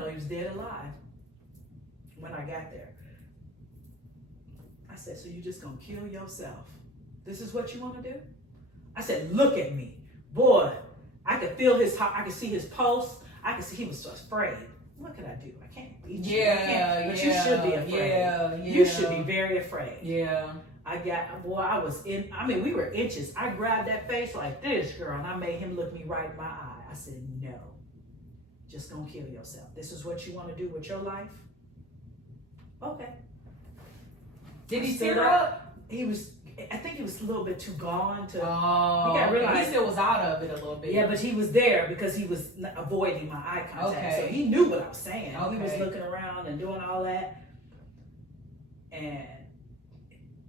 know he was dead alive when I got there. I said, so you just gonna kill yourself? This is what you want to do? I said, look at me. Boy, I could feel his heart. I could see his pulse. I could see he was so afraid. What could I do? I can't beat you. But you should be afraid. You should be very afraid. Yeah. I was in, we were inches. I grabbed that face like this, girl, and I made him look me right in my eye. I said, no, just gonna kill yourself. This is what you want to do with your life? Okay. Did he tear up? I think he was a little bit too gone to. Oh, he still was out of it a little bit. Yeah, but he was there because he was avoiding my eye contact. Okay. So he knew what I was saying. Okay. He was looking around and doing all that. And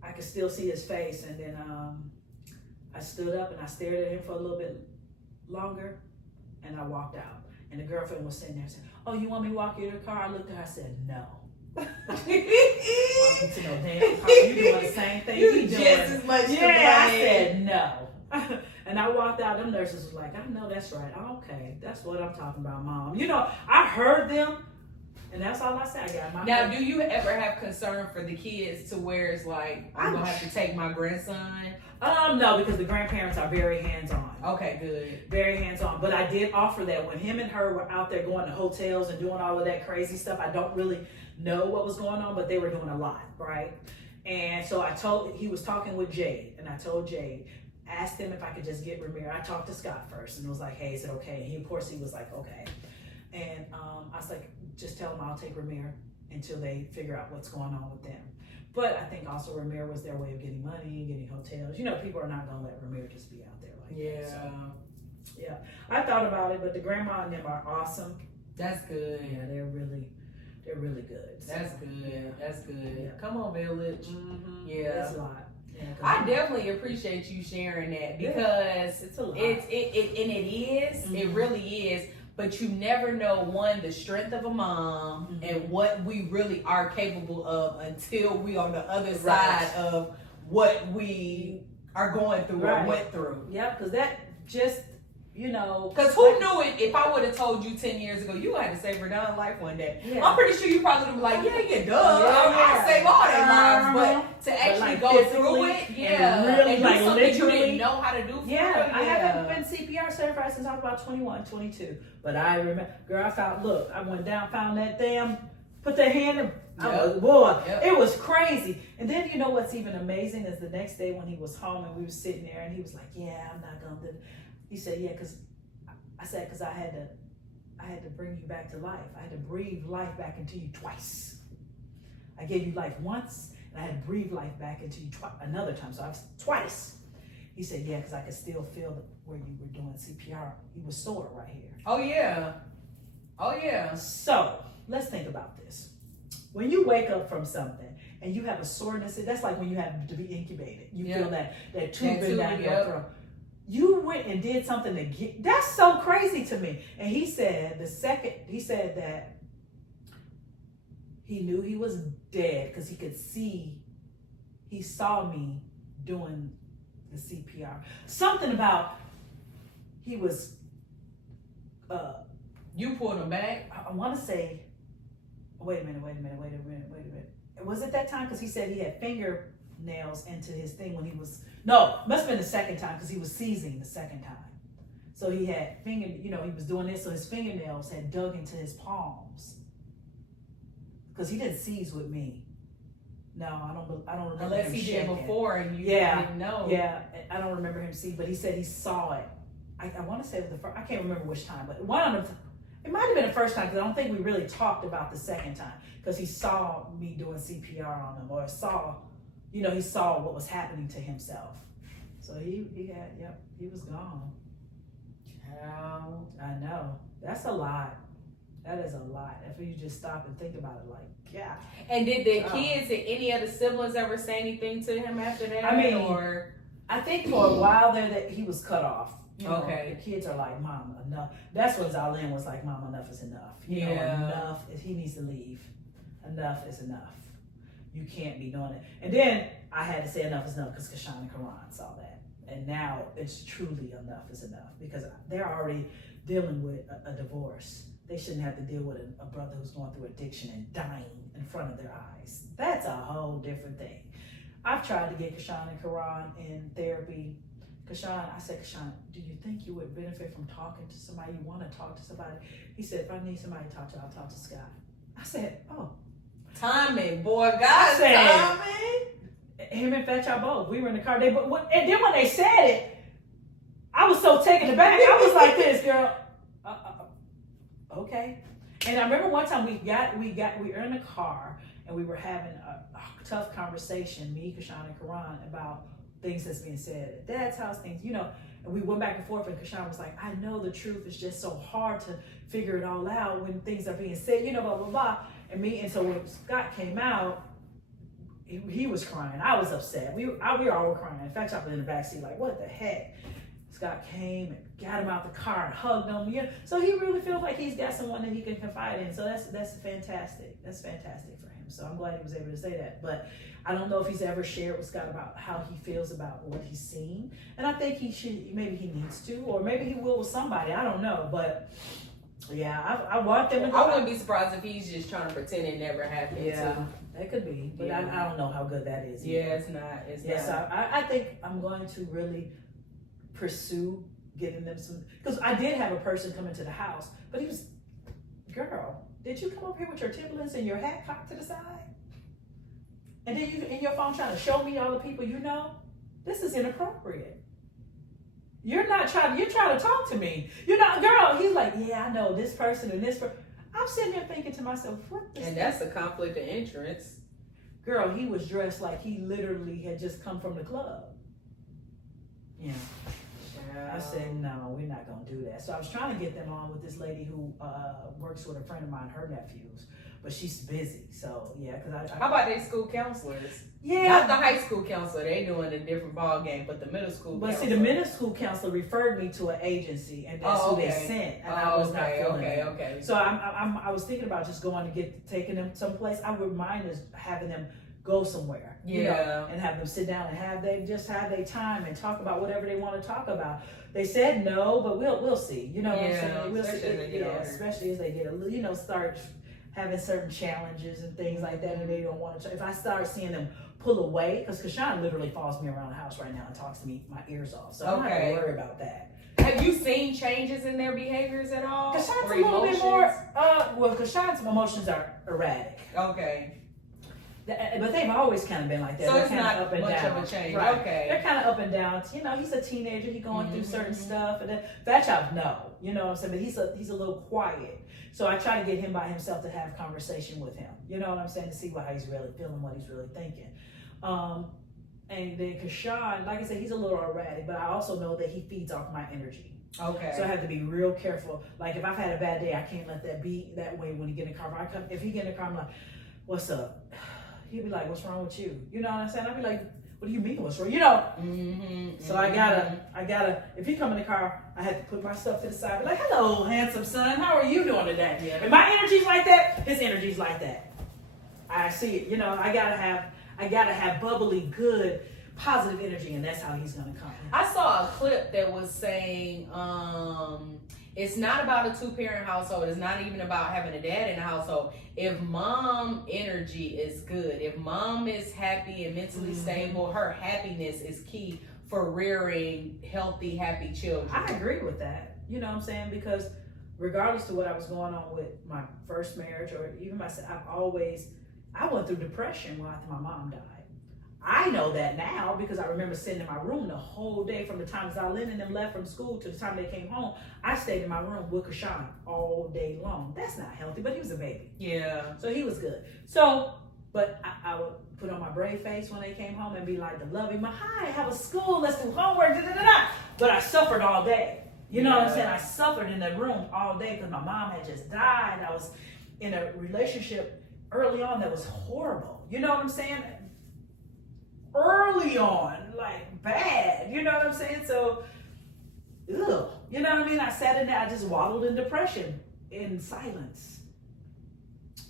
I could still see his face. And then I stood up and I stared at him for a little bit longer. And I walked out. And the girlfriend was sitting there saying, oh, you want me to walk you to the car? I looked at her and said, no. Walking to no damn car. You doing the same thing. You just as much. Yeah, I said no. And I walked out. Them nurses was like, I know that's right. Okay, that's what I'm talking about, Mom. You know, I heard them, and that's all I said. I got my. Now, do you ever have concern for the kids to where it's like I'm gonna have to take my grandson? No, because the grandparents are very hands-on. Okay, good. Very hands-on. But I did offer that when him and her were out there going to hotels and doing all of that crazy stuff. I don't really know what was going on, but they were doing a lot, right? And so he was talking with Jade, and I told Jade, asked him if I could just get Ramir. I talked to Scott first, and was like, hey, is it okay? And of course, he was like, okay. And I was like, just tell him I'll take Ramir until they figure out what's going on with them. But I think also Ramir was their way of getting money, getting hotels. You know, people are not going to let Ramir just be out there like that. So, yeah. I thought about it, but the grandma and them are awesome. That's good. Yeah, they're really good. So, That's good. Yeah. That's good. Yeah. Come on, Village. Mm-hmm. Yeah. That's a lot. Yeah, I definitely appreciate you sharing that because it's a lot. It is. Mm-hmm. It really is. But you never know, one, the strength of a mom mm-hmm. and what we really are capable of until we on the other side of what we are going through or went through. Yeah, because that just, you know. Because who knew it? If I would have told you 10 years ago, you had to save Verdon's life one day. Yeah. I'm pretty sure you probably would be like, I save all their lives. But to actually go through it, really, and do something you didn't know how to do for I haven't been CPR certified since I was about 21, 22. But I remember, girl, I went down, found that damn, put that hand in, it was crazy. And then you know what's even amazing is the next day when he was home and we were sitting there and he was like, yeah, I'm not going to do it. He said, yeah, because I had to bring you back to life. I had to breathe life back into you twice. I gave you life once, and I had to breathe life back into you another time. So I was twice. He said, yeah, because I could still feel where you were doing CPR. He was sore right here. Oh, yeah. So let's think about this. When you wake up from something and you have a soreness, that's like when you have to be incubated. You feel that tube in down your throat. You went and did something to get, that's so crazy to me. And he said that he knew he was dead because he saw me doing the CPR. Something about he was, you pulled him back? I want to say, wait a minute. Was it that time? Because he said he had fingernails into his thing when he was, no, must have been the second time because he was seizing the second time. So he had he was doing this, so his fingernails had dug into his palms. Because he didn't seize with me. No, I don't remember. Unless him he shaking. did before and you didn't know. Yeah, I don't remember him see, but he said he saw it. I want to say it was the first, I can't remember which time, but one of them, it might have been the first time because I don't think we really talked about the second time because he saw me doing CPR on him or he saw what was happening to himself. So he was gone. Wow. I know. That's a lot. That is a lot. If you just stop and think about it, like, yeah. And did the kids and any other siblings ever say anything to him after that? I think for a while there that he was cut off. Okay. The kids are like, Mom, enough. That's when Zalyn was like, Mom, enough is enough. Enough. He needs to leave. Enough is enough. You can't be doing it. And then I had to say enough is enough because Cassandra and Karan saw that. And now it's truly enough is enough because they're already dealing with a divorce. they shouldn't have to deal with a brother who's going through addiction and dying in front of their eyes. That's a whole different thing. I've tried to get Cassandra and Karan in therapy. I said, Kashan, do you think you would benefit from talking to somebody? You want to talk to somebody? He said, if I need somebody to talk to, I'll talk to Scott. I said, oh. Timing, boy, God, timing. Him and Fetch, both. We were in the car. And then when they said it, I was so taken aback. I was like this, girl. Okay. And I remember one time we were in the car and we were having a tough conversation, me, Kashan, and Karan, about things that's being said at Dad's house, things, and we went back and forth, and Kashan was like, I know the truth is just so hard to figure it all out when things are being said, blah, blah, blah. And so when Scott came out, he was crying. I was upset. We were all crying. In fact, I was in the backseat like, what the heck? Scott came and got him out the car and hugged him. So he really feels like he's got someone that he can confide in. So that's fantastic. That's fantastic for him. So I'm glad he was able to say that. But I don't know if he's ever shared with Scott about how he feels about what he's seen. And I think maybe he needs to, or maybe he will with somebody. I don't know. But yeah, I want them to go. I wouldn't be surprised if he's just trying to pretend it never happened. Yeah, that could be. But I don't know how good that is. Yeah, it's not. So I think I'm going to really pursue getting them some, because I did have a person come into the house, but he was, girl, did you come up here with your Timberlands and your hat cocked to the side? And then you in your phone trying to show me all the people you know? This is inappropriate. You're trying to talk to me. You're not, girl. He's like, yeah, I know this person and this person. I'm sitting there thinking to myself, what the? And that's a conflict of interest. Girl, he was dressed like he literally had just come from the club. Yeah. I said, no, we're not going to do that. So I was trying to get them on with this lady who works with a friend of mine, her nephews, but she's busy. So, yeah. How about their school counselors? Yeah. Not the high school counselor. They doing a different ball game, but the middle school counselor. But see, the middle school counselor referred me to an agency, and that's who they sent. And I was not feeling it. Okay. So I was thinking about just going to taking them someplace. I wouldn't mind just having them go somewhere, and have them sit down and have their time and talk about whatever they want to talk about. They said no, but we'll see. What I'm saying? We'll see. Especially as they get start having certain challenges and things like that, and they don't want to. If I start seeing them pull away, because Kashan literally follows me around the house right now and talks to me my ears off, so I'm not gonna worry about that. Have you seen changes in their behaviors at all? Kashan's a little bit more. Kashan's emotions are erratic. Okay. But they've always kind of been like that. So they're it's kind not of up and much down. Of a change. Right. Okay. They're kind of up and down. He's a teenager. He's going through certain stuff, and then that child, no. You know what I'm saying? But he's a little quiet. So I try to get him by himself to have conversation with him. You know what I'm saying? To see how he's really feeling, what he's really thinking. And then Kashan, like I said, he's a little erratic, but I also know that he feeds off my energy. Okay. So I have to be real careful. Like if I've had a bad day, I can't let that be that way when he get in the car. If he get in the car, I'm like, what's up? He'd be like, what's wrong with you? You know what I'm saying? I'd be like, what do you mean what's wrong? So I gotta, if he come in the car, I have to put my stuff to the side. Be like, hello, handsome son. How are you doing today? Yeah. If my energy's like that, his energy's like that. I see it. I gotta have bubbly, good, positive energy, and that's how he's gonna come. I saw a clip that was saying, it's not about a 2-parent household. It's not even about having a dad in the household. If mom energy is good, if mom is happy and mentally stable, her happiness is key for rearing healthy, happy children. I agree with that. You know what I'm saying? Because regardless of what I was going on with my first marriage or even myself, I went through depression after my mom died. I know that now because I remember sitting in my room the whole day from the time Zalyn and them left from school to the time they came home. I stayed in my room with Kashan all day long. That's not healthy, but he was a baby. Yeah. So he was good. So, but I would put on my brave face when they came home and be like the loving, hi, have a school, let's do homework, But I suffered all day. You know what I'm saying? I suffered in the room all day because my mom had just died. I was in a relationship early on that was horrible. You know what I'm saying? Early on, like bad, you know what I'm saying? So, you know what I mean? I sat in there, I just waddled in depression in silence.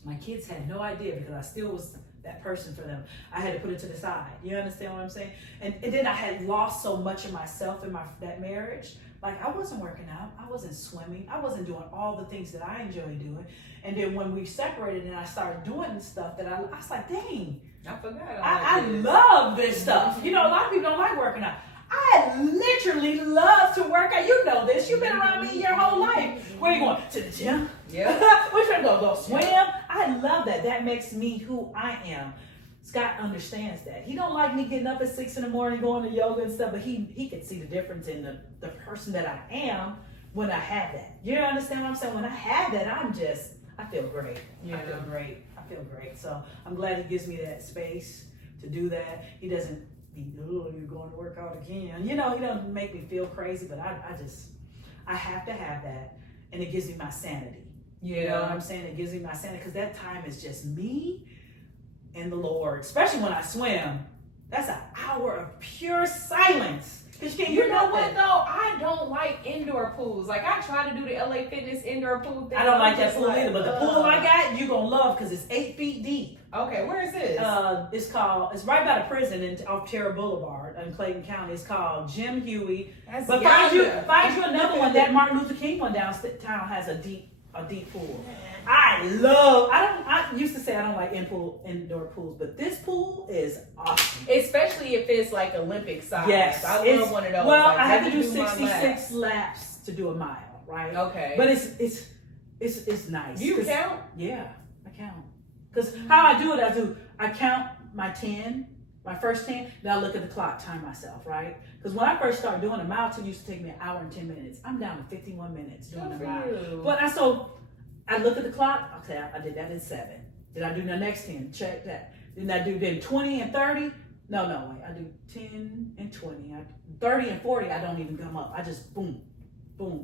My kids had no idea because I still was that person for them. I had to put it to the side. You understand what I'm saying? And then I had lost so much of myself in that marriage. Like, I wasn't working out, I wasn't swimming, I wasn't doing all the things that I enjoy doing. And then when we separated and I started doing stuff that I was like, dang, I forgot. I love this stuff. You know, a lot of people don't like working out. I literally love to work out. You know this. You've been around me your whole life. Where are you going? To the gym? Yeah. We're trying to go swim. I love that. That makes me who I am. Scott understands that. He don't like me getting up at 6 a.m. going to yoga and stuff, but he can see the difference in the person that I am when I have that. You understand what I'm saying? When I have that, I feel great. Yeah. I feel great. So I'm glad he gives me that space to do that. He doesn't be, oh, you're going to work out again. You know, he doesn't make me feel crazy, but I have to have that, and it gives me my sanity. Yeah. You know what I'm saying? It gives me my sanity, because that time is just me and the Lord, especially when I swim. That's an hour of pure silence. You know what though? I don't like indoor pools. Like, I try to do the LA Fitness indoor pool thing. I don't like that pool either, but the pool I got, you're going to love, because it's 8 feet deep. Okay, where is this? It's right by the prison off Terra Boulevard in Clayton County. It's called Jim Huey. But find you another one. That Martin Luther King one downtown has a deep pool. I used to say I don't like indoor pools, but this pool is awesome. Especially if it's like Olympic size. Yes. I love one of those. Well, like, I have to do my 66 laps to do a mile, right? Okay. But it's nice. Do you count? Yeah, I count. Because how I do it, I count my first 10, then I look at the clock, time myself, right? Because when I first started doing a mile, it used to take me an hour and 10 minutes. I'm down to 51 minutes doing a mile. But I look at the clock, okay, I did that in 7. Did I do the next 10? Check that. Didn't I do then 20 and 30? No, wait, I do 10 and 20. 30 and 40, I don't even come up. I just boom,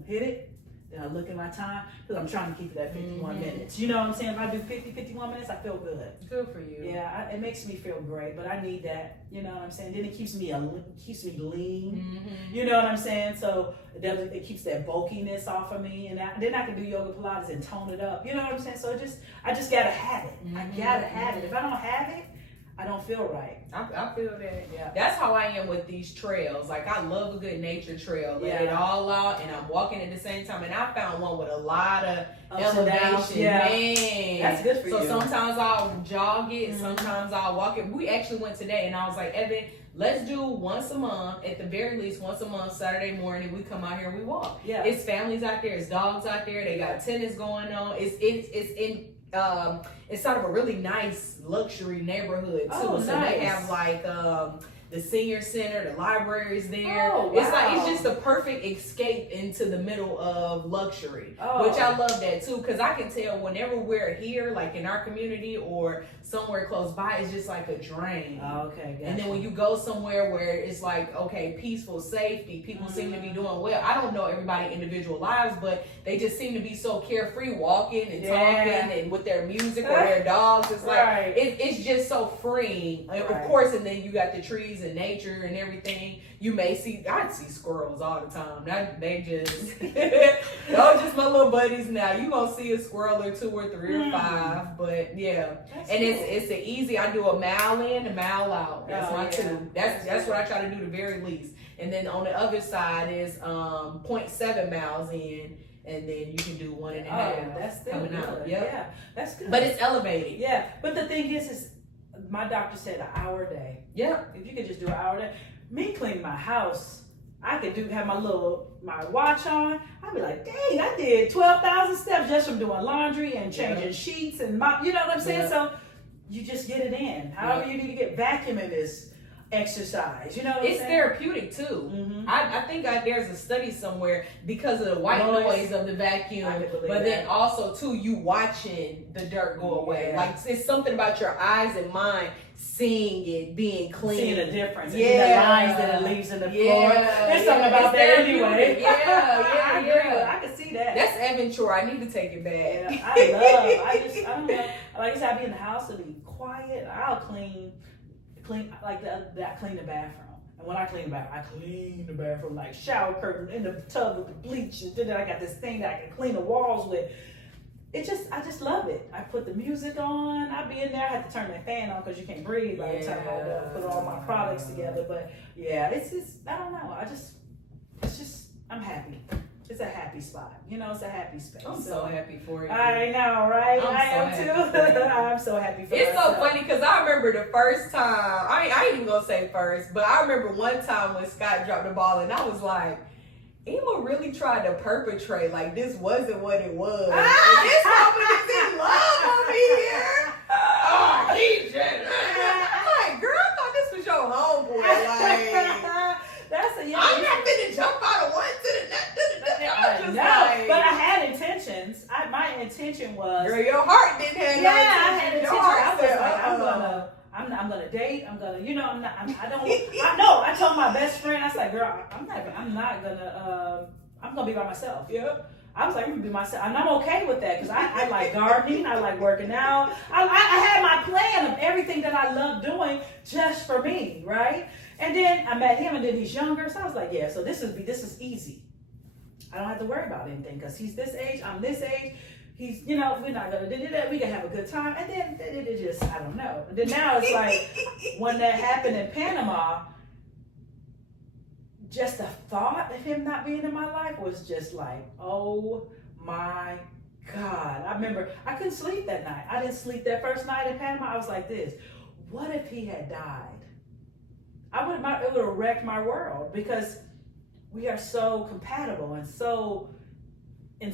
hit it. Then I look at my time, because I'm trying to keep it at 51 minutes. You know what I'm saying? If I do 51 minutes, I feel good. Good for you. Yeah, it makes me feel great, but I need that. You know what I'm saying? Then it keeps me lean. Mm-hmm. You know what I'm saying? So it keeps that bulkiness off of me, and then I can do yoga, Pilates, and tone it up. You know what I'm saying? So I just gotta have it. Mm-hmm. I gotta have it. If I don't have it, I don't feel right. I feel that. Yeah. That's how I am with these trails. Like, I love a good nature trail. Let it all out, and I'm walking at the same time. And I found one with a lot of elevation. Yeah. Man. That's good for you. So sometimes I'll jog it, sometimes I'll walk it. We actually went today, and I was like, Evan, let's do once a month, at the very least once a month, Saturday morning, we come out here and we walk. Yeah. It's families out there, it's dogs out there, they got tennis going on. It's sort of a really nice luxury neighborhood too. Oh, so nice. they have like the senior center, the libraries there. Oh, wow. It's just a perfect escape into the middle of luxury, Oh. which I love that too, because I can tell whenever we're here, like in our community or somewhere close by, it's just like a drain. Oh, okay. Gotcha. And then when you go somewhere where it's like, okay, peaceful, safety, people seem to be doing well. I don't know everybody's individual lives, but they just seem to be so carefree, walking and talking and with their music or their dogs. It's like, it's just so freeing. Of course, and then you got the trees and nature and everything. I see squirrels all the time. They just, those just my little buddies now. You gonna see a squirrel or 2 or 3 or 5, but yeah. That's and cool. it's an easy. I do a mile in, a mile out. That's my 2. That's what I try to do the very least. And then on the other side is 0.7 miles in, and then you can do 1.5. That's still coming good. out. Yeah, that's good. But it's elevated. Yeah, but the thing is my doctor said an hour a day. Yeah. If you could just do an hour a day. Me cleaning my house, I could have my watch on. I'd be like, dang, I did 12,000 steps just from doing laundry and changing sheets and you know what I'm saying? So you just get it in. However you need to get vacuuming is exercise. You know what I'm saying? Therapeutic too. Mm-hmm. I think there's a study somewhere because of the white noise of the vacuum, but then also too you watching the dirt go away. Like it's something about your eyes and mind seeing it being clean, seeing the difference, and the lines that it leaves in the floor. There's something about that anyway. I agree. I can see that. That's Evan chore. I need to take it back. Yeah, I don't know. Like I said, I be in the house to be quiet. I'll clean like I clean the bathroom. And when I clean the bathroom, I clean the bathroom, like shower curtain in the tub with the bleach, and then I got this thing that I can clean the walls with. I just love it. I put the music on. I be in there. I have to turn that fan on because you can't breathe by the time I put all my products together. But yeah, it's just, I don't know. I'm happy. It's a happy spot. You know, it's a happy space. I'm so happy for you. I know, right? I am too. I'm so happy for you. It's so funny because I remember the first time, I ain't even gonna say first, but I remember one time when Scott dropped the ball and I was like, Emma really tried to perpetrate like this wasn't what it was. And this woman is in love over here. Oh, he just, I'm like, girl, I thought this was your homeboy. Like, that's a I'm not finna jump out of one to the next. But I had intentions. My intention was. Girl, your heart didn't have no intentions. I had intentions. I was said, like, I'm gonna date. I'm gonna, you know, I know. I told my best friend, I was like, girl, I'm gonna be by myself. Yeah. I was like, I'm gonna be myself, and I'm okay with that because I like gardening, I like working out. I had my plan of everything that I love doing just for me, right? And then I met him, and then he's younger, so I was like, yeah, so this is easy. I don't have to worry about anything because he's this age, I'm this age. He's, you know, we're not gonna do that. We can have a good time, and then it just, I don't know. And then now it's like when that happened in Panama, just the thought of him not being in my life was just like, oh my God. I remember I couldn't sleep that night. I didn't sleep that first night in Panama. I was like this. What if he had died? It would have wrecked my world because we are so compatible and so in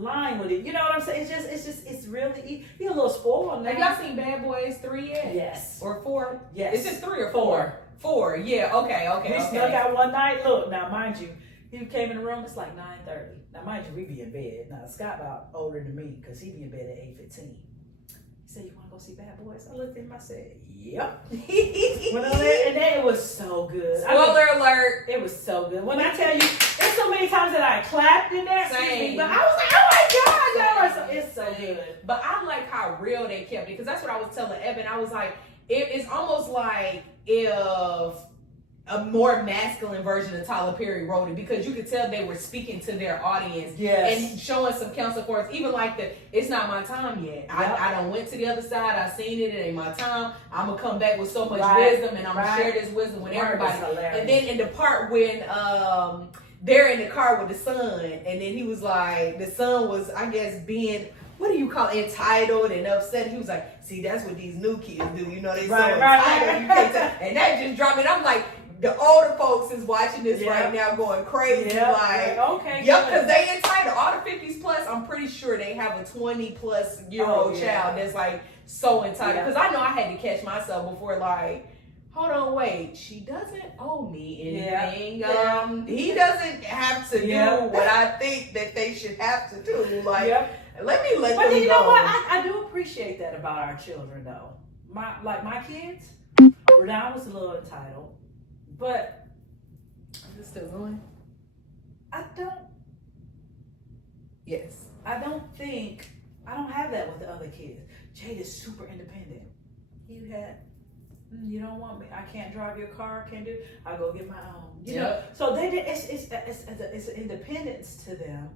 line with it. You know what I'm saying? It's really, you're a little spoiled now. Have y'all seen Bad Boys 3 yet? Yes. Or 4? Yes. Is it 3 or 4? 4, yeah, okay. We snuck out one night. Look, now mind you, he came in the room, it's like 9:30. Now mind you, we be in bed. Now Scott about older than me, because he be in bed at 8:15. He said, you want to go see Bad Boys? I looked at him, I said, yep. Went on there, and then it was so good. Spoiler alert. It was so good. When I tell you, there's so many times that I clapped in there. Same. But I was like, oh my God, it's so good. But I like how real they kept it, because that's what I was telling Evan. I was like, it's almost like if a more masculine version of Tyler Perry wrote it, because you could tell they were speaking to their audience and showing some counsel for us. Even like it's not my time yet. Yep. I done went to the other side. I seen it. It ain't my time. I'm gonna come back with so much wisdom, and I'm gonna share this wisdom with everybody. And then in the part when they're in the car with the son, and then he was like, the son was, I guess, being, what do you call it, entitled and upset. He was like, see, that's what these new kids do. You know, they so entitled. You can't tell. And that just dropped me. I'm like, the older folks is watching this right now going crazy. Like, okay, because they entitled. All the 50s plus, I'm pretty sure they have a 20-plus-year-old child that's like so entitled. Because I know I had to catch myself before, like, hold on, wait, she doesn't owe me anything. He doesn't have to do what I think that they should have to do. Like, let me let them go. But you know what? I do appreciate that about our children, though. My kids, Renata was a little entitled, but is it still going? I don't have that with the other kids. Jade is super independent. You don't want me. I can't drive your car. Can't do. I go get my own. You know. So it's an independence to them.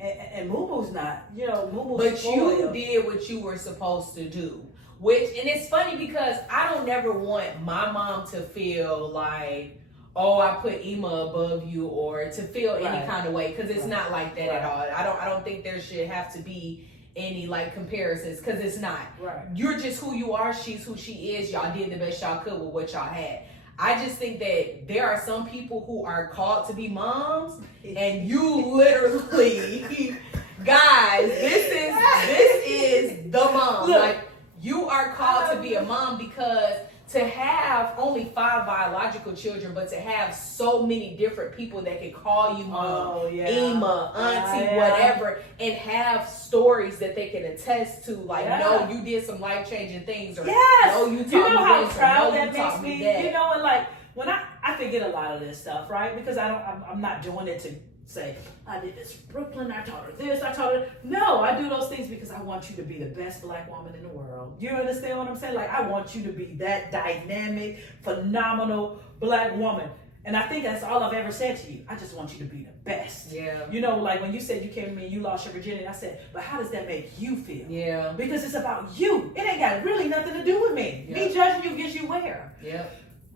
And Moomoo's not. You know, Moomoo's. But you did what you were supposed to do. And it's funny because I don't never want my mom to feel like, oh, I put Emma above you, or to feel any kind of way, because it's not like that at all. I don't think there should have to be any like comparisons, because it's not. Right. You're just who you are. She's who she is. Y'all did the best y'all could with what y'all had. I just think that there are some people who are called to be moms, and you literally, guys, this is the mom. Look, like, you are called to be a mom, because to have only 5 biological children, but to have so many different people that can call you mom, Emma, auntie, whatever, and have stories that they can attest to, like, no, you did some life-changing things, or no, you taught me this, know how or proud no, that you makes taught me. me that. You know, and like when I forget a lot of this stuff, right? Because I'm not doing it to say, I did this in Brooklyn, I taught her this, I taught her. No, I do those things because I want you to be the best black woman in the world. You understand what I'm saying? Like, I want you to be that dynamic, phenomenal black woman. And I think that's all I've ever said to you. I just want you to be the best. Yeah. You know, like when you said you came to me and you lost your virginity, I said, but how does that make you feel? Yeah. Because it's about you. It ain't got really nothing to do with me. Yeah. Me judging you gets you where? Yeah.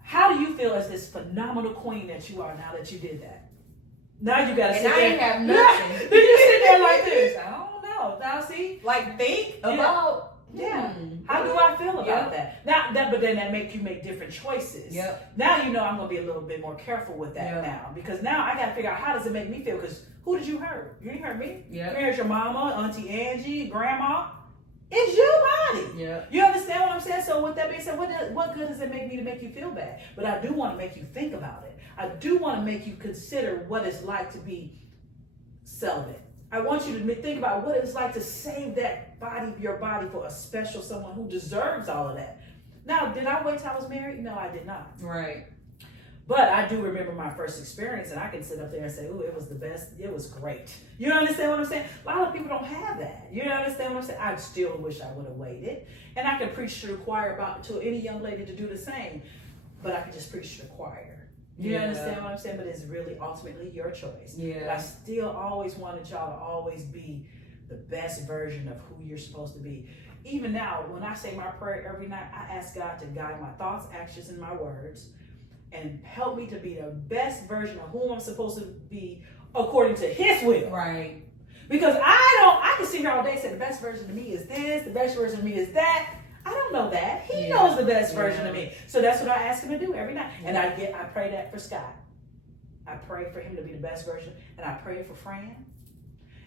How do you feel as this phenomenal queen that you are now that you did that? Now you gotta sit and I there. ain't have nothing. Then you sit there like this. I don't know. Now see, Like think about. How do I feel about that? But then that make you make different choices. Yep. Now you know I'm gonna be a little bit more careful with that now, because now I gotta figure out how does it make me feel. Because who did you hurt? You didn't hurt me. Yeah. You hurt your mama, Auntie Angie, Grandma. It's your body. Yeah. You understand what I'm saying? So with that being said, what good does it make me to make you feel bad? But I do want to make you think about it. I do want to make you consider what it's like to be celibate. I want you to think about what it's like to save that your body for a special someone who deserves all of that. Now, did I wait till I was married? No, I did not. Right. But I do remember my first experience, and I can sit up there and say, "Ooh, it was the best. It was great." You understand what I'm saying? A lot of people don't have that. You understand what I'm saying? I still wish I would have waited, and I can preach to the choir to any young lady to do the same. But I can just preach to the choir. You understand what I'm saying? But it's really ultimately your choice. Yeah. But I still always wanted y'all to always be the best version of who you're supposed to be. Even now, when I say my prayer every night, I ask God to guide my thoughts, actions, and my words, and help me to be the best version of who I'm supposed to be according to His will. Right. Because I can sit here all day and say the best version of me is this, the best version of me is that. I don't know that. He knows the best version of me. So that's what I ask Him to do every night. And I pray that for Scott. I pray for him to be the best version. And I pray for Fran.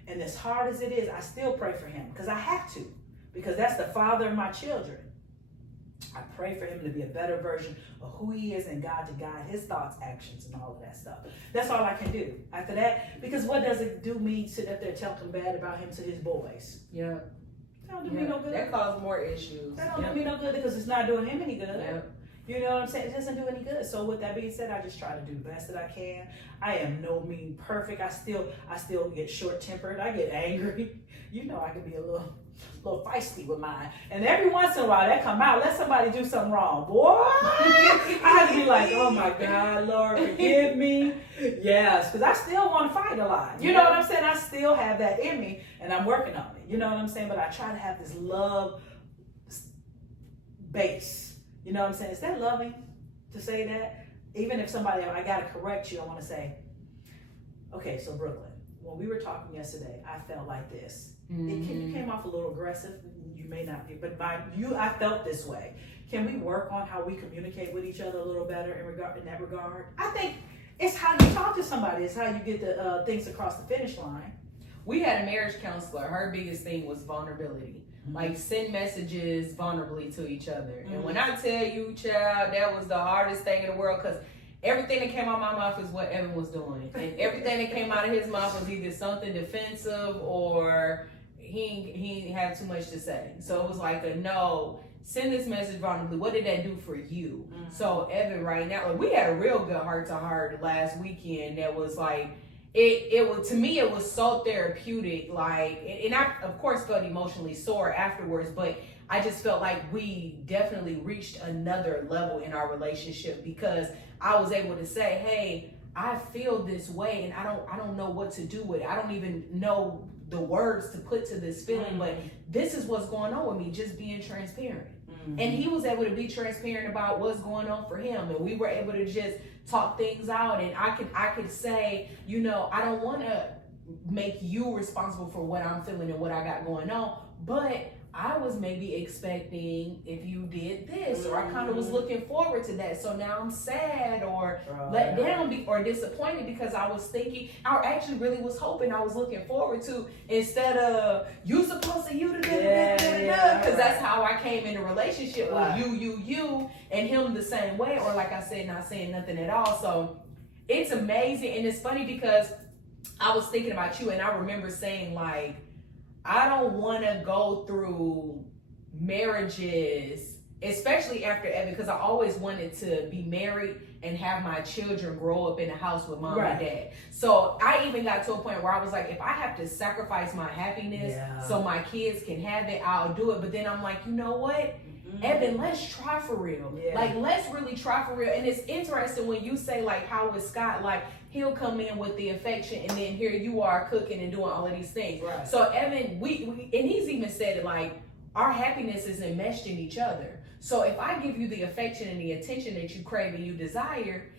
And as hard as it is, I still pray for him because I have to. Because that's the father of my children. I pray for him to be a better version of who he is and God to guide his thoughts, actions, and all of that stuff. That's all I can do. After that, because what does it do me sit up there telling him bad about him to his boys? Yeah. That don't do me no good. That causes more issues. That don't do me no good because it's not doing him any good. Yep. You know what I'm saying? It doesn't do any good. So with that being said, I just try to do the best that I can. I am no mean perfect. I still get short tempered. I get angry. You know I can be a little feisty with mine. And every once in a while that come out. Let somebody do something wrong. Boy, I have to be like, oh my God, Lord, forgive me. Yes, because I still want to fight a lot. You know what I'm saying? I still have that in me and I'm working on it. You know what I'm saying? But I try to have this love base. You know what I'm saying? Is that loving to say that? Even if somebody, I got to correct you, I want to say, okay, so Brooklyn, when we were talking yesterday, I felt like this. You came off a little aggressive. You may not be, but I felt this way. Can we work on how we communicate with each other a little better in that regard? I think it's how you talk to somebody. It's how you get the things across the finish line. We had a marriage counselor. Her biggest thing was vulnerability. Like send messages vulnerably to each other. And when I tell you, child, that was the hardest thing in the world because everything that came out of my mouth is what Evan was doing. And everything that came out of his mouth was either something defensive or he had too much to say. So it was like no, send this message vulnerably. What did that do for you? So Evan right now, we had a real good heart-to-heart last weekend that was like, it was, to me, it was so therapeutic, like, and I, of course, felt emotionally sore afterwards, but I just felt like we definitely reached another level in our relationship because I was able to say, hey, I feel this way and I don't know what to do with it. I don't even know the words to put to this feeling, but this is what's going on with me, just being transparent. And he was able to be transparent about what's going on for him, and we were able to just talk things out. And I could say, you know, I don't want to make you responsible for what I'm feeling and what I got going on, but I was maybe expecting if you did this, or I kind of was looking forward to that. So now I'm sad or let down or disappointed because I was thinking, I actually really was hoping, I was looking forward to, instead of you supposed to because that's how I came in a relationship with you, and him the same way, or like I said, not saying nothing at all. So it's amazing, and it's funny because I was thinking about you, and I remember saying like, I don't want to go through marriages, especially after Evan, because I always wanted to be married and have my children grow up in a house with mom and dad. So I even got to a point where I was like, if I have to sacrifice my happiness so my kids can have it, I'll do it. But then I'm like, you know what? Evan, let's try for real. Like, let's really try for real. And it's interesting when you say, like, how with Scott, like, he'll come in with the affection, and then here you are cooking and doing all of these things. Right. So Evan, we and he's even said it, like, our happiness is enmeshed in each other. So if I give you the affection and the attention that you crave and you desire,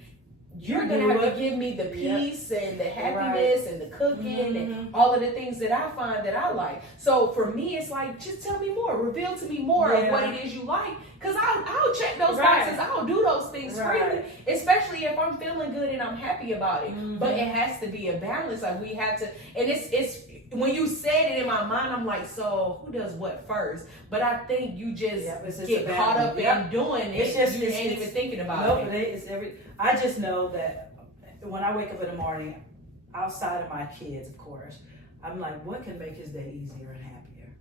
you're gonna have to give me the peace and the happiness and the cooking and all of the things that I find that I like. So for me, it's like, just tell me more, reveal to me more of what it is you like, because I'll check those boxes. I'll do those things freely, especially if I'm feeling good and I'm happy about it. But it has to be a balance. Like we have to, and it's when you said it in my mind, I'm like, so who does what first? But I think you just get caught up in doing it. It's just, you ain't even thinking about it. I just know that when I wake up in the morning, outside of my kids, of course, I'm like, what can make his day easier and happier?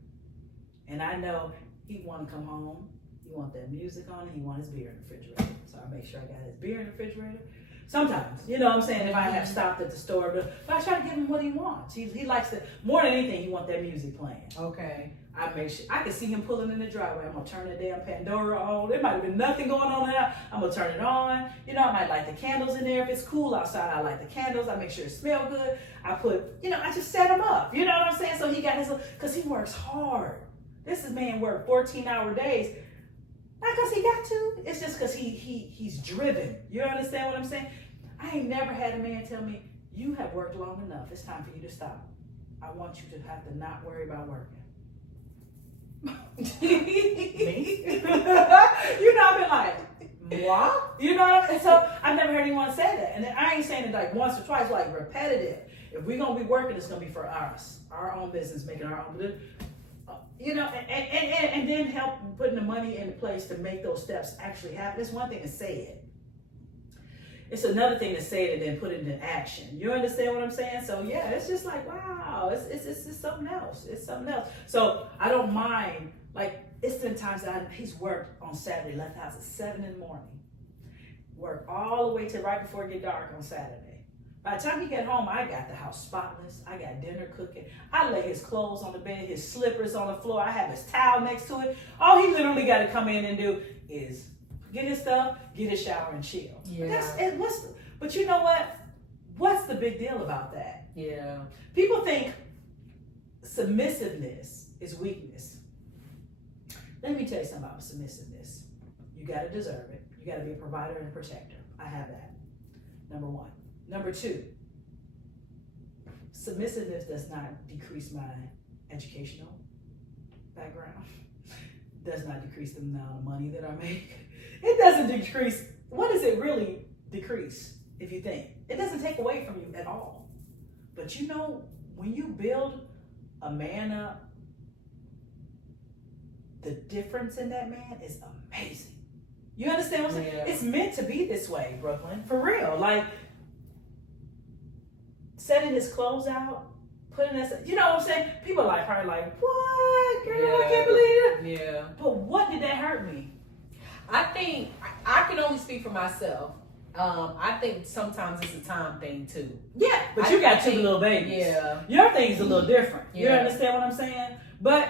And I know he want to come home, he want that music on, and he want his beer in the refrigerator. So I make sure I got his beer in the refrigerator. Sometimes, you know what I'm saying, if I have stopped at the store, but I try to give him what he wants. He likes to, more than anything, he wants that music playing. Okay. I make sure, I can see him pulling in the driveway. I'm gonna turn the damn Pandora on. There might have been nothing going on there. I'm gonna turn it on. You know, I might light the candles in there. If it's cool outside, I light the candles. I make sure it smells good. I put, you know, I just set him up. You know what I'm saying? So he got his, because he works hard. This is man work 14-hour days. Not because he got to. It's just because he's driven. You understand what I'm saying? I ain't never had a man tell me, you have worked long enough. It's time for you to stop. I want you to have to not worry about working. Me? You know, I've been like, what? You know what I mean? So I've never heard anyone say that. And I ain't saying it like once or twice, like repetitive. If we're going to be working, it's going to be for us, our own business, making our own, you know, and then help putting the money in place to make those steps actually happen. It's one thing to say it. It's another thing to say it and then put it into action. You understand what I'm saying? So yeah, it's just like, wow, it's something else. It's something else. So I don't mind, like, it's been times that he's worked on Saturday, left the house at 7 in the morning. Worked all the way to right before it get dark on Saturday. By the time he get home, I got the house spotless. I got dinner cooking. I lay his clothes on the bed, his slippers on the floor. I have his towel next to it. All he literally got to come in and do is get his stuff, get a shower, and chill. Yeah. But you know what? What's the big deal about that? Yeah. People think submissiveness is weakness. Let me tell you something about submissiveness. You got to deserve it. You got to be a provider and a protector. I have that. Number one. Number two, submissiveness does not decrease my educational background. Does not decrease the amount of money that I make. It doesn't decrease. What does it really decrease, if you think? It doesn't take away from you at all. But you know, when you build a man up, the difference in that man is amazing. You understand what I'm saying? It's meant to be this way, Brooklyn. For real. Like, setting his clothes out, putting this, you know what I'm saying? People like her, like, what? Girl, I can't believe it. Yeah. But what did that hurt me? I think I can only speak for myself. I think sometimes it's a time thing too. Yeah, but you got two little babies. Yeah. Your thing's a little different. You understand what I'm saying? But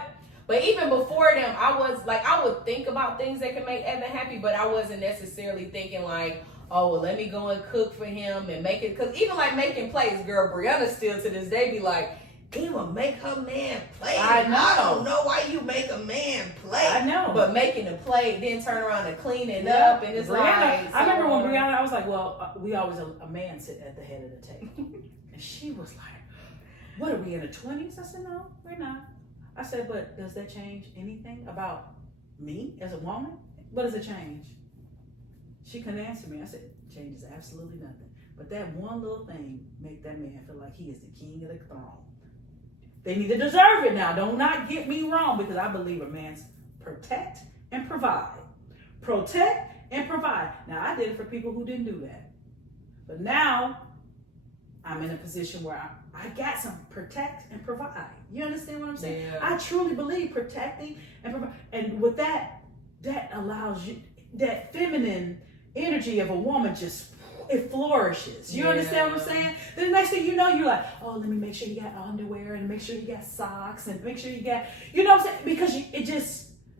even before them, I was like, I would think about things that can make Evan happy, but I wasn't necessarily thinking like, oh, well, let me go and cook for him and make it. Because even like making plays, girl, Brianna still to this day be like, Eva, make her man play. I don't know why you make a man play. I know. But making a plate, then turn around and clean it up. And it's Brianna, like. I remember when Brianna, I was like, well, we always, a man sit at the head of the table. And she was like, what are we in the 20s? I said, no, we're not. I said, but does that change anything about me as a woman? What does it change? She couldn't answer me. I said, changes absolutely nothing. But that one little thing make that man feel like he is the king of the throne. They need to deserve it now. Don't not get me wrong, because I believe a man's protect and provide. Protect and provide. Now, I did it for people who didn't do that. But now, I'm in a position where I got some protect and provide. You understand what I'm saying? Yeah. I truly believe protecting and provide. And with that allows you, that feminine energy of a woman just, it flourishes. You understand what I'm saying? The next thing you know, you're like, oh, let me make sure you got underwear and make sure you got socks and make sure you got, you know what I'm saying?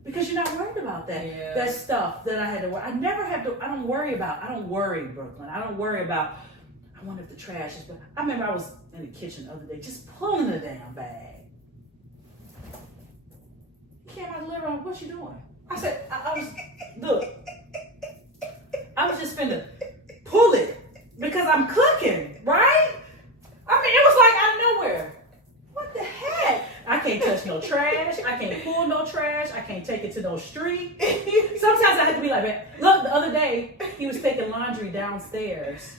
Because you're not worried about that. That stuff that I had to worry. I don't worry, Brooklyn. I don't worry about, I wonder if the trash is, but I remember I was in the kitchen the other day just pulling a damn bag. He came out of the living room, what you doing? I said, I was just finna pull it. I'm cooking, right? I mean, it was like out of nowhere. What the heck? I can't touch no trash. I can't pull no trash. I can't take it to no street. Sometimes I have to be like, man, look, the other day, he was taking laundry downstairs.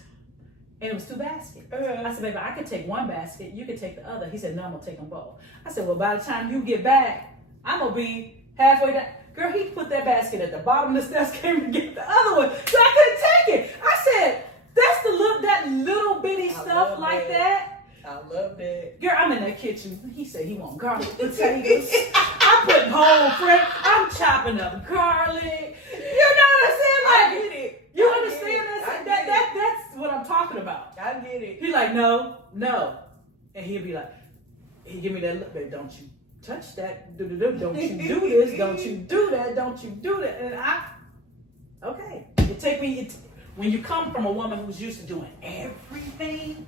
And it was 2 baskets. I said, baby, I could take 1 basket. You could take the other. He said, no, I'm going to take them both. I said, well, by the time you get back, I'm going to be halfway down. Girl, he put that basket at the bottom of the steps, came to get the other one. So I couldn't take it. I said, that's that little bitty stuff like that. I love that. Girl, I'm in that kitchen. He said he want garlic potatoes. I'm putting whole French. I'm chopping up garlic. You know what I'm saying? Like, I get it. You understand that? That's what I'm talking about. I get it. He's like, no. And he'll be like, he give me that look, babe, don't you touch that. Don't you do this. Don't you do that. Don't you do that. And okay. When you come from a woman who's used to doing everything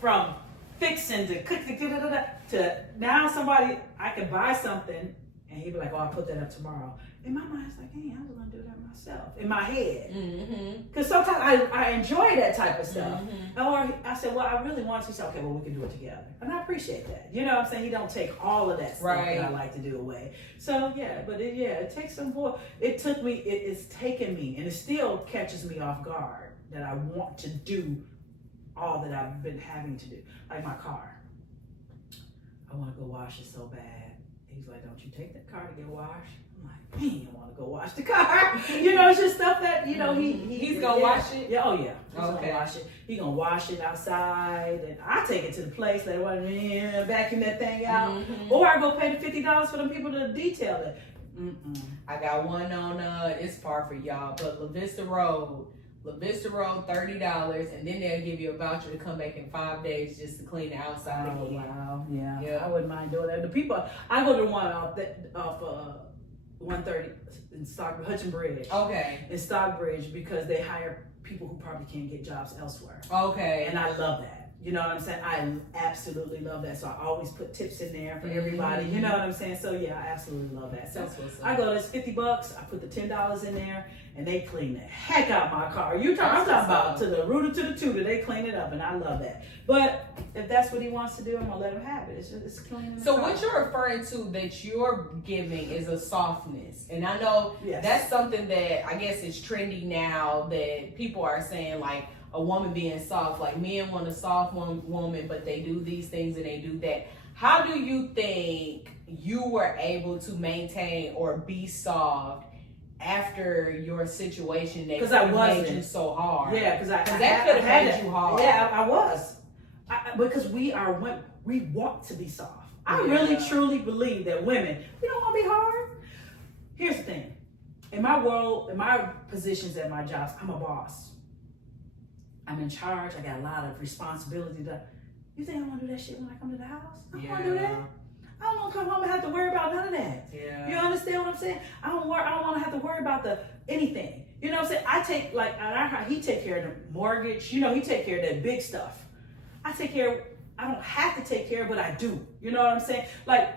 from fixing to cooking to now somebody, I can buy something and he'd be like, oh, I'll put that up tomorrow. In my mind, it's like, hey, I was going to do that myself. In my head. Because sometimes I enjoy that type of stuff. Or I said, well, I really want to. He said, okay, well, we can do it together. And I appreciate that. You know what I'm saying? You don't take all of that stuff that I like to do away. So, yeah, but it takes some more. It's taken me, and it still catches me off guard that I want to do all that I've been having to do. Like my car. I want to go wash it so bad. He's like, don't you take that car to get washed? I'm like, man, I want to go wash the car. You know, it's just stuff that, you know, he's going to wash it? Yeah, oh yeah. He's going to wash it. He's going to wash it outside. And I take it to the place, let it vacuum that thing out. Or I go pay the $50 for them people to detail it. I got one on, it's far for y'all, but La Vista Road, $30, and then they'll give you a voucher to come back in 5 days just to clean the outside again. Oh, wow. Yeah. I wouldn't mind doing that. The people, I go to one off 130 in Hudson Bridge. Okay. In Stockbridge because they hire people who probably can't get jobs elsewhere. Okay. And I love that. You know what I'm saying? I absolutely love that. So I always put tips in there for everybody. You know what I'm saying? So yeah, I absolutely love that. So I go, it's $50. I put the $10 in there, and they clean the heck out my car. I'm talking about to the rooter to the tutor. They clean it up, and I love that. But if that's what he wants to do, I'm gonna let him have it. It's clean. So what you're referring to that you're giving is a softness, and I know that's something that I guess is trendy now. That people are saying like, a woman being soft, like men want a soft woman, but they do these things and they do that. How do you think you were able to maintain or be soft after your situation that made you so hard? Yeah, because that could have made you hard. Yeah, I was. Because we want to be soft. I really truly believe that women, we don't want to be hard. Here's the thing. In my world, in my positions at my jobs, I'm a boss. I'm in charge. I got a lot of responsibility. You think I want to do that shit when I come to the house? I don't want to do that. I don't want to come home and have to worry about none of that. Yeah. You understand what I'm saying? I don't want to have to worry about anything. You know what I'm saying? I take he take care of the mortgage. You know, he take care of that big stuff. I don't have to take care of, but I do. You know what I'm saying? Like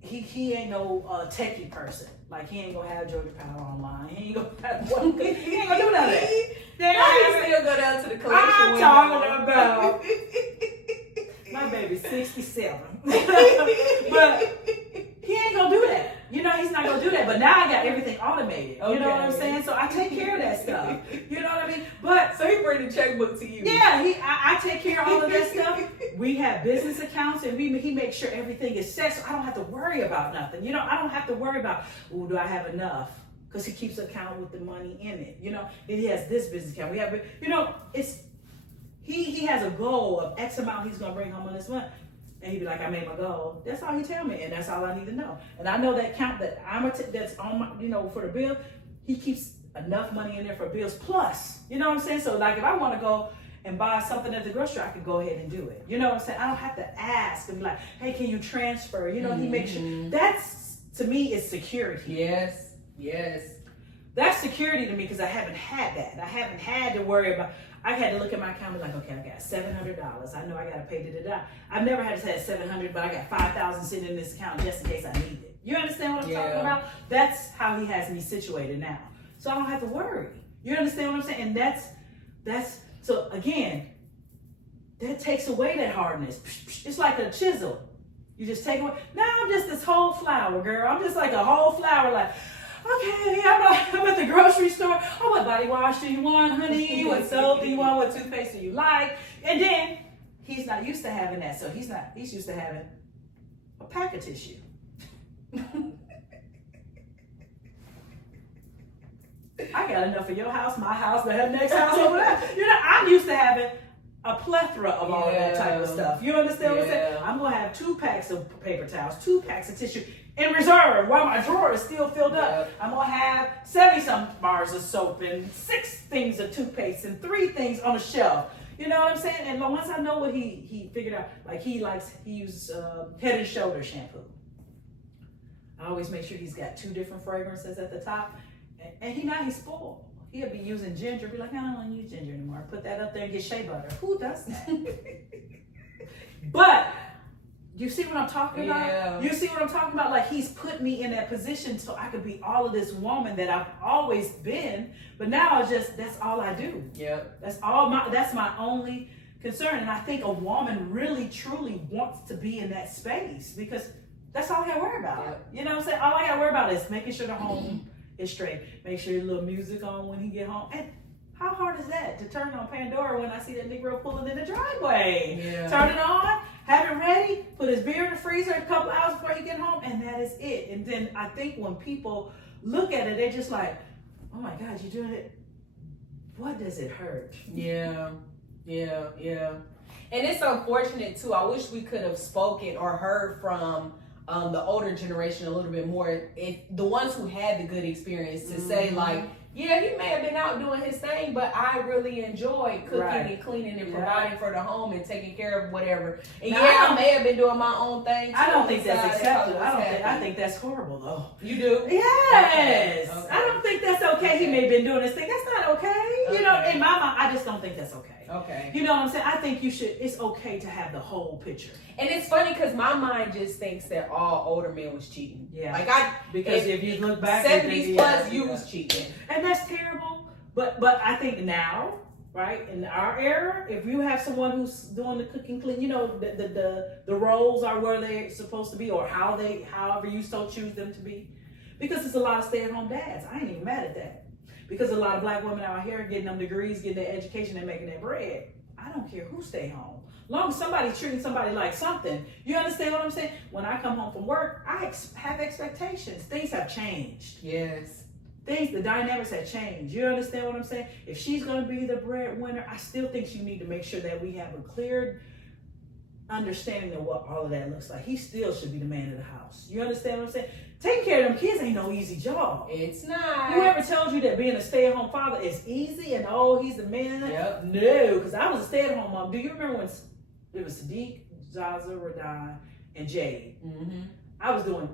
he ain't no techie person. Like he ain't gonna have Georgia Power online. He ain't gonna do none of that. He still go down to the collection I'm window. talking about my baby's 67. But he ain't gonna do that. You know, he's not gonna do that. But now I got everything automated. You know what I'm saying? So I take care of that stuff. You know what I mean? But so he bring the checkbook to you. Yeah, I take care of all of that stuff. We have business accounts, and he makes sure everything is set, so I don't have to worry about nothing. You know, I don't have to worry about, do I have enough? Because he keeps an account with the money in it. You know, and he has this business account. We have, you know, he has a goal of X amount he's gonna bring home on this month. And he'd be like, I made my goal. That's all he tell me, and that's all I need to know. And I know that count that that's on my, you know, for the bill, he keeps enough money in there for bills plus. You know what I'm saying? So like, if I want to go and buy something at the grocery store, I can go ahead and do it. You know what I'm saying? I don't have to ask and be like, hey, can you transfer? You know, he makes sure. That's, to me, is security. Yes. That's security to me because I haven't had that. I haven't had to worry about. I had to look at my account and be like, okay, I got $700. I know I got to pay da. I've never had to say $700, but I got $5,000 sitting in this account just in case I need it. You understand what I'm talking about? That's how he has me situated now. So I don't have to worry. You understand what I'm saying? And that's So again, that takes away that hardness. It's like a chisel. You just take away. Now I'm just this whole flower, girl. I'm just like a whole flower. Like, okay, I'm at the grocery store. Oh, what body wash do you want, honey? What soap do you want? What toothpaste do you like? And then he's not used to having that. So he's used to having a pack of tissue. I got enough for your house, my house, the next house over there. I'm used to having a plethora of all of that type of stuff. You understand what I'm saying? I'm going to have 2 packs of paper towels, 2 packs of tissue in reserve while my drawer is still filled up. I'm going to have 70-some bars of soap and 6 things of toothpaste and 3 things on the shelf. You know what I'm saying? And once I know what he figured out, like he uses Head and Shoulder shampoo. I always make sure he's got 2 different fragrances at the top. And he's spoiled. He'll be using ginger, be like, I don't want to use ginger anymore. Put that up there and get shea butter. Who does that? But you see what I'm talking about? Yeah. You see what I'm talking about? Like, he's put me in that position so I could be all of this woman that I've always been. But now it's just, that's all I do. Yep. That's my only concern. And I think a woman really, truly wants to be in that space because that's all I got to worry about. Yep. You know what I'm saying? All I got to worry about is making sure the home is straight. Make sure your little music on when he get home. And how hard is that to turn on Pandora when I see that Negro pulling in the driveway? Yeah. Turn it on, have it ready, put his beer in the freezer a couple hours before he get home, and that is it. And then I think when people look at it, they're just like, oh my God, you're doing it. What does it hurt? Yeah. And it's unfortunate too. I wish we could have spoken or heard from the older generation a little bit more, the ones who had the good experience to say like, yeah, he may have been out doing his thing, but I really enjoyed cooking and cleaning and providing for the home and taking care of whatever. And I may have been doing my own thing too. I don't think that's acceptable. I think that's horrible though. You do? Yes. Okay. I don't think that's okay. He may have been doing his thing. That's not okay. You know, in my mind, I just don't think that's okay. Okay. You know what I'm saying? I think it's okay to have the whole picture. And it's funny because my mind just thinks that all older men was cheating. Yeah. Like because if you look back, 70s plus, you was cheating. And that's terrible. But I think now, right, in our era, if you have someone who's doing the cooking clean, you know, the roles are where they're supposed to be or however you so choose them to be. Because there's a lot of stay-at-home dads. I ain't even mad at that. Because a lot of black women out here getting them degrees, getting their education, and making their bread. I don't care who stay home. Long as somebody's treating somebody like something. You understand what I'm saying? When I come home from work, I have expectations. Things have changed. Yes. The dynamics have changed. You understand what I'm saying? If she's going to be the breadwinner, I still think you need to make sure that we have a clear understanding of what all of that looks like. He still should be the man of the house. You understand what I'm saying? Taking care of them kids ain't no easy job. It's not. Whoever tells you that being a stay-at-home father is easy and he's the man? Yep. No, because I was a stay-at-home mom. Do you remember when it was Sadiq, Zaza, Radon, and Jade? Mm-hmm. I was doing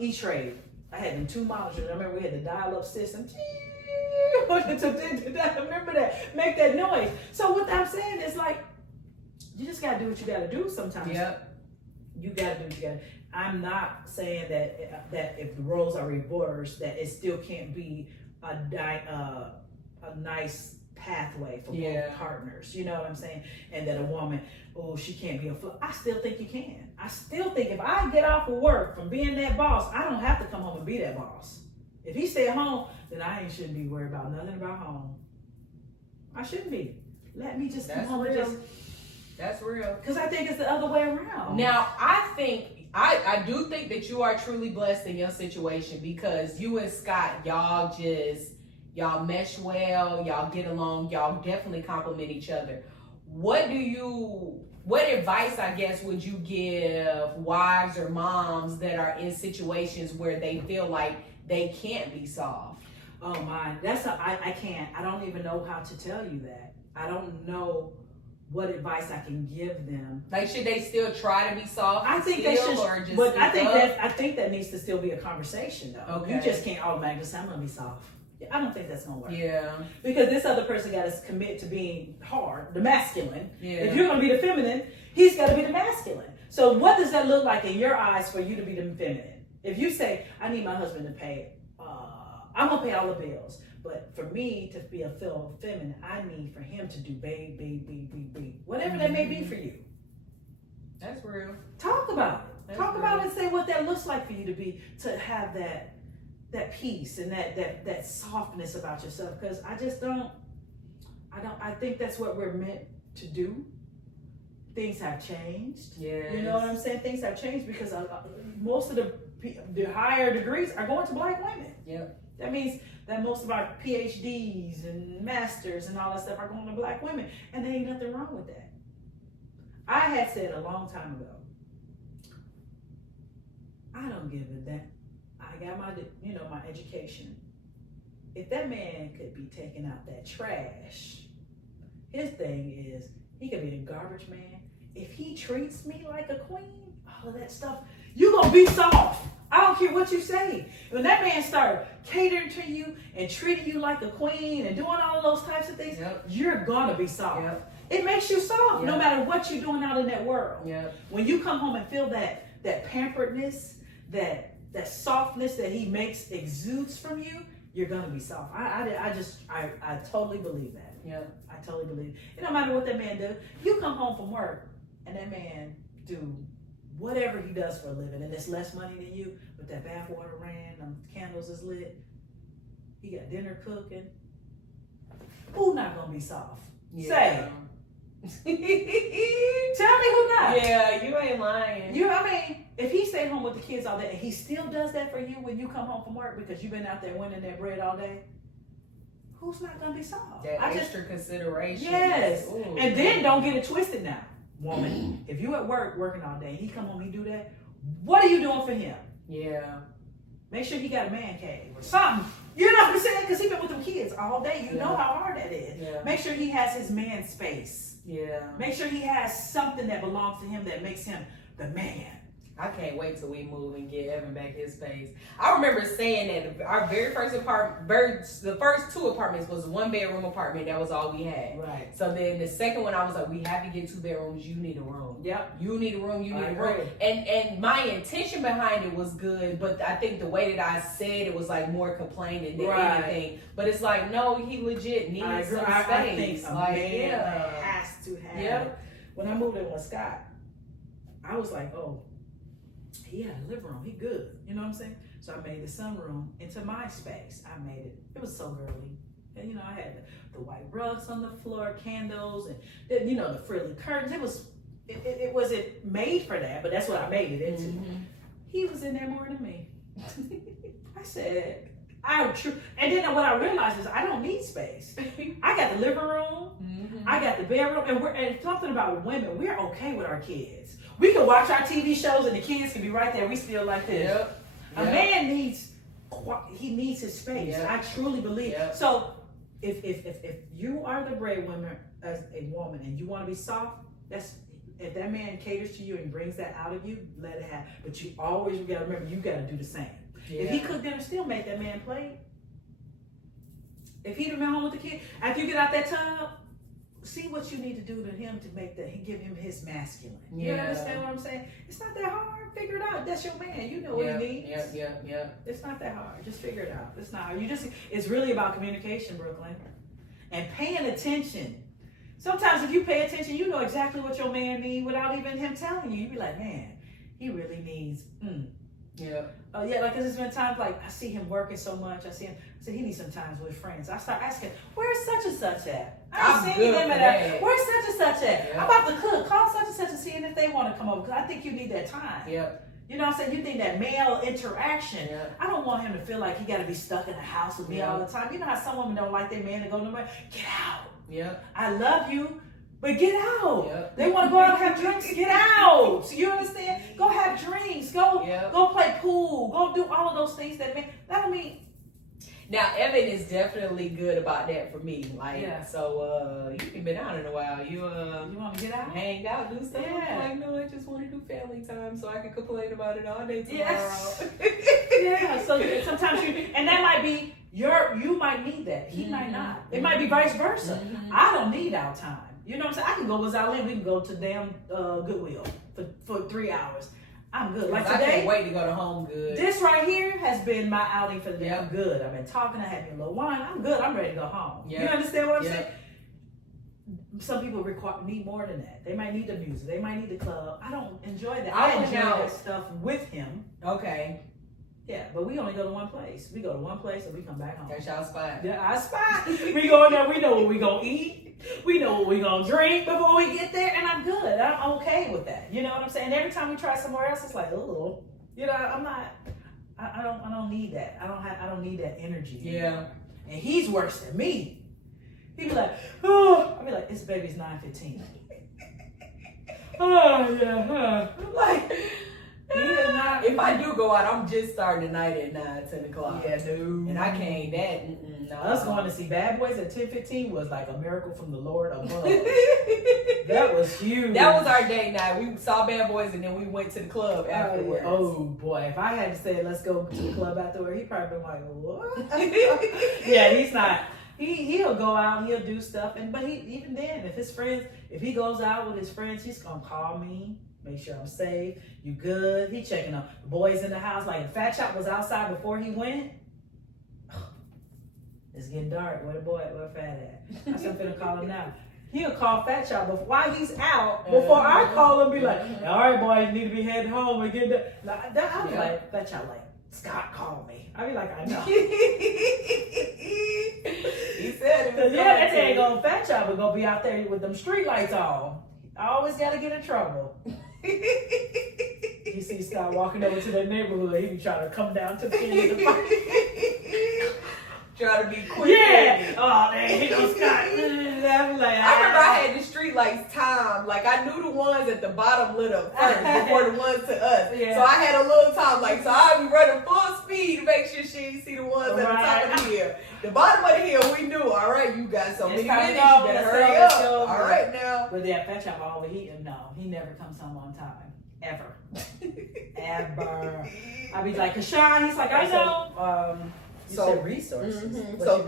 E-Trade. I had them 2 monitors. I remember we had the dial-up system. Remember that? Make that noise. So what I'm saying is like, you just got to do what you got to do sometimes. Yep. You got to do what you got to. I'm not saying that if the roles are reversed, that it still can't be a nice pathway for both partners. You know what I'm saying? And that a woman, she can't be a foot. I still think you can. I still think if I get off of work from being that boss, I don't have to come home and be that boss. If he stay at home, then I shouldn't be worried about nothing about home. I shouldn't be. Let me just come home and just. That's real. Because I think it's the other way around. Now, I do think that you are truly blessed in your situation because you and Scott, y'all mesh well, y'all get along, y'all definitely complement each other. What advice, I guess, would you give wives or moms that are in situations where they feel like they can't be soft? Oh my, I can't. I don't even know how to tell you that. I don't know what advice I can give them. Like, should they still try to be soft? I think they should. But I think that needs to still be a conversation, though. Okay. You just can't automatically say, I'm gonna be soft. I don't think that's gonna work. Yeah. Because this other person got to commit to being hard, the masculine. Yeah. If you're gonna be the feminine, he's got to be the masculine. So what does that look like in your eyes for you to be the feminine? If you say, I need my husband to pay, I'm gonna pay all the bills, But for me to feel feminine, I need for him to do babe, whatever that may be for you. That's real. Talk about it. That's Talk real. about it and say what that looks like for you to have that peace and that softness about yourself. Because I think that's what we're meant to do. Things have changed. Yes. You know what I'm saying? Things have changed because most of the higher degrees are going to black women. Yep. That means that most of our PhDs and masters and all that stuff are going to black women, and there ain't nothing wrong with that. I had said a long time ago, I don't give a damn. I got my education. If that man could be taking out that trash, his thing is he could be a garbage man. If he treats me like a queen, all of that stuff, you gonna be soft. I don't care what you say. When that man start catering to you and treating you like a queen and doing all of those types of things, you're gonna be soft. Yep. It makes you soft no matter what you're doing out in that world. Yep. When you come home and feel that pamperedness, that softness that he exudes from you, you're gonna be soft. I totally believe that. Yeah. I totally believe it. No matter what that man do, you come home from work and that man do whatever he does for a living, and it's less money than you, but that bath water ran, candles is lit, he got dinner cooking. Who not gonna be soft? Yeah. Say. Tell me who not. Yeah, you ain't lying. If he stayed home with the kids all day and he still does that for you when you come home from work because you've been out there winning that bread all day, who's not gonna be soft? That extra consideration. Yes. Ooh. And then don't get it twisted now, woman. If you at work working all day, he come home, he do that. What are you doing for him? Yeah. Make sure he got a man cave or something. You know what I'm saying? Because he been with them kids all day. You know how hard that is. Yeah. Make sure he has his man space. Yeah. Make sure he has something that belongs to him that makes him the man. I can't wait till we move and get Evan back his space. I remember saying that our very first apartment, the first two apartments was 1-bedroom apartment. That was all we had. Right. So then the second one, I was like, we have to get 2 bedrooms. You need a room. Yep. You need a room. You need I a room. agree. And my intention behind it was good, but I think the way that I said it was like more complaining than anything. But it's like, no, he legit needs some space. I think a like, man has to have. Yep. When I moved in with Scott, I was like, oh, he had a living room. He good. You know what I'm saying? So I made the sunroom into my space. I made it. It was so girly. And, I had the white rugs on the floor, candles, and, the frilly curtains. It wasn't made for that, but that's what I made it into. Mm-hmm. He was in there more than me. I said, and then what I realized is I don't need space. I got the living room. Mm-hmm. I got the bedroom. And something about women, we're okay with our kids. We can watch our TV shows and the kids can be right there. We still like this. Yep. A man needs his space. Yep. I truly believe. Yep. So if you are the breadwinner as a woman and you want to be soft, if that man caters to you and brings that out of you, let it happen. But you always got to remember, you got to do the same. Yeah. If he cooked dinner, still make that man play. If he done been home with the kid, after you get out that tub, see what you need to do to him to give him his masculine. You understand what I'm saying? It's not that hard. Figure it out. That's your man. You know what he needs. Yeah. It's not that hard. Just figure it out. It's not hard. It's really about communication, Brooklyn. And paying attention. Sometimes if you pay attention, you know exactly what your man needs without even him telling you. You be like, man, he really needs, Yeah. Like there's been times like I see him working so much. I said he needs some time with friends. I start asking, where's such and such at? I ain't seen them at that. Where's such and such at? Yeah. I'm about to cook. Call such and such and seeing if they want to come over because I think you need that time. Yep. You know what I'm saying? You think that male interaction. Yep. I don't want him to feel like he got to be stuck in the house with me all the time. You know how some women don't like their man to go nowhere? Get out. Yep. I love you. But get out. Yep. They want to go out and have drinks. Get out. You understand? Go have drinks. Go play pool. Go do all of those things that don't mean. Now Evan is definitely good about that for me. So you've been out in a while. You want to get out? Hang out, do stuff. Yeah. I'm like, no, I just want to do family time so I can complain about it all day tomorrow. Yes. Yeah. So sometimes and that might be you might need that. He might not. It might be vice versa. Mm-hmm. I don't need our time. You know what I'm saying? I can go with Zalene. We can go to damn Goodwill for 3 hours. I'm good. Like I today, can't wait to go to Home Good. this right here has been my outing for the day. I'm good. I've been talking. I had me a little wine. I'm good. I'm ready to go home. You understand what I'm saying? Some people need more than that. They might need the music. They might need the club. I don't enjoy that. I enjoy that stuff with him. Okay. Yeah, but we only go to one place. We go to one place and we come back home. That's y'all spot. Yeah, our spot. We go in there. We know what we gonna eat. We know what we gonna drink before we get there, and I'm good. I'm okay with that. You know what I'm saying? Every time we try somewhere else, it's like, oh, you know, I'm not. I don't need that. I don't need that energy. Yeah. And he's worse than me. He be like, oh, I be like, it's baby's 9:15. Oh yeah, like. If I do go out, I'm just starting the night at 9, 10 o'clock. Yeah, dude. And I can't no. Us going to see Bad Boys at 10:15 was like a miracle from the Lord above. That was huge. That was our day night. We saw Bad Boys and then we went to the club afterwards. Oh boy, if I had to say let's go to the club afterward, he'd probably been like, what? Yeah, he's not. He'll go out and he'll do stuff, but even then, if he goes out with his friends, he's gonna call me. Make sure I'm safe. You good? He checking on the boys in the house. Like if Fat Chop was outside before he went, it's getting dark. Where Fat at? I said I'm finna call him now. He'll call Fat Chop while he's out before I call him. Be like, all right, boys, you need to be heading home and get that. I'm like, Fat Chop, like Scott called me. I be like, I know. He said it. Yeah, that ain't gonna Fat Chop, but gonna be out there with them street lights on. I always gotta get in trouble. You see Scott walking over to their neighborhood, he be trying to come down to the end of the fight. Try to be quick. Yeah. Oh man, here goes Scott. I remember I had the street lights timed. Like I knew the ones at the bottom lit up first before the ones to us. Yeah. So I had a little time. Like so I'd be running full speed to make sure she didn't see the ones at the top of the hill. The bottom of the hill, we knew. All right, you got so many minutes. You better hurry up. All right now. But yeah, Fat Chop all overheating. No, he never comes home on time. Ever. Ever. I be like, Kashan, he's like, I know. You said resources. Mm-hmm. So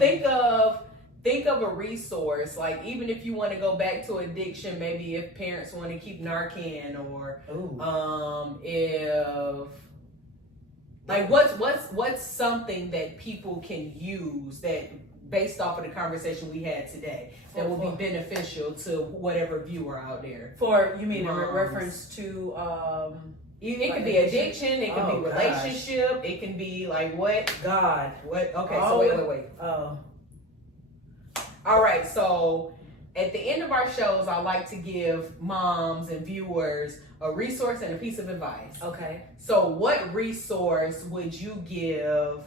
think of a resource, like even if you want to go back to addiction, maybe if parents want to keep Narcan or if like what's something that people can use that based off of the conversation we had today that will be beneficial to whatever viewer out there. For you mean in reference to it could be addiction, it could be relationship, it can be like what? Okay, so wait. All right, so at the end of our shows, I like to give moms and viewers a resource and a piece of advice. Okay. So what resource would you give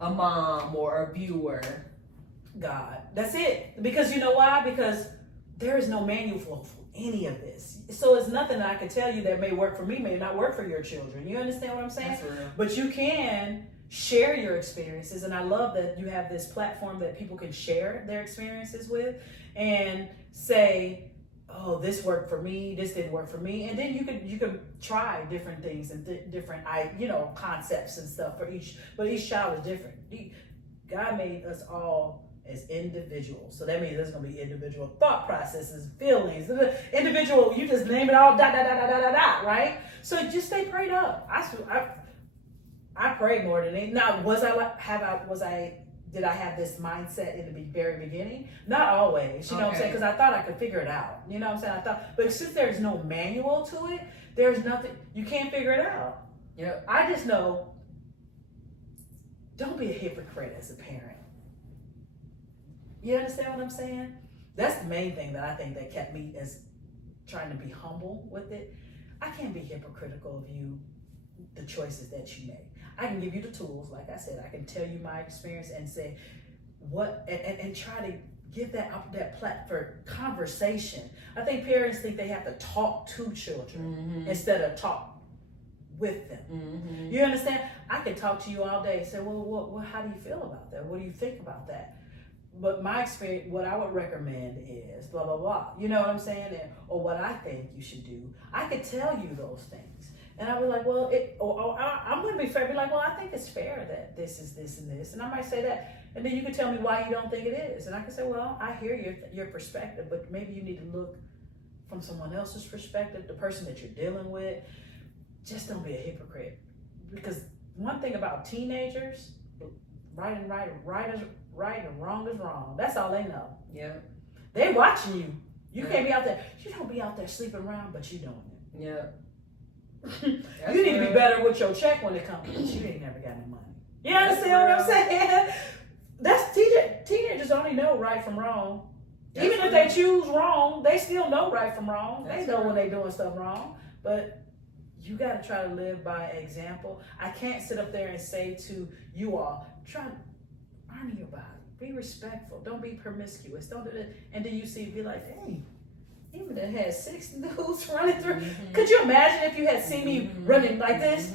a mom or a viewer? God. That's it. Because you know why? Because there is no manual for any of this. So it's nothing that I can tell you that may work for me, may not work for your children. You understand what I'm saying? That's real. But you can share your experiences, and I love that you have this platform that people can share their experiences with and say, oh, this worked for me, this didn't work for me, and then you can try different things and different concepts and stuff for each, but each child is different. God made us all as individuals, so that means there's going to be individual thought processes, feelings, individual. You just name it all, right? So just stay prayed up. I pray more than anything. Now, did I have this mindset in the very beginning? Not always, you know what I'm saying? Because I thought I could figure it out. You know what I'm saying? But since there's no manual to it, there's nothing, you can't figure it out. Yep. I just know, don't be a hypocrite as a parent. You understand what I'm saying? That's the main thing that I think that kept me as trying to be humble with it. I can't be hypocritical of you, the choices that you make. I can give you the tools, like I said. I can tell you my experience and say what, and try to give that platform conversation. I think parents think they have to talk to children instead of talk with them. Mm-hmm. You understand? I can talk to you all day and say, well, how do you feel about that? What do you think about that? But my experience, what I would recommend is blah, blah, blah. You know what I'm saying? Or what I think you should do. I could tell you those things. And I was like, well, I'm going to be fair. Be like, well, I think it's fair that this is this and this. And I might say that. And then you can tell me why you don't think it is. And I can say, well, I hear your perspective, but maybe you need to look from someone else's perspective, the person that you're dealing with. just don't be a hypocrite. Because one thing about teenagers, right and wrong is wrong. That's all they know. Yeah. They watching you. You can't be out there. You don't be out there sleeping around, but you doing it. Yeah. You need to be better with your check when it comes, but you ain't never got no money. You understand what I'm saying? That's teenagers only know right from wrong. Even if they choose wrong, they still know right from wrong. They know when they're doing stuff wrong. But you got to try to live by example. I can't sit up there and say to you all, try to honor your body. Be respectful. Don't be promiscuous. Don't do that. And then you see, be like, hey, even that had 6 dudes running through. Could you imagine if you had seen me running like this?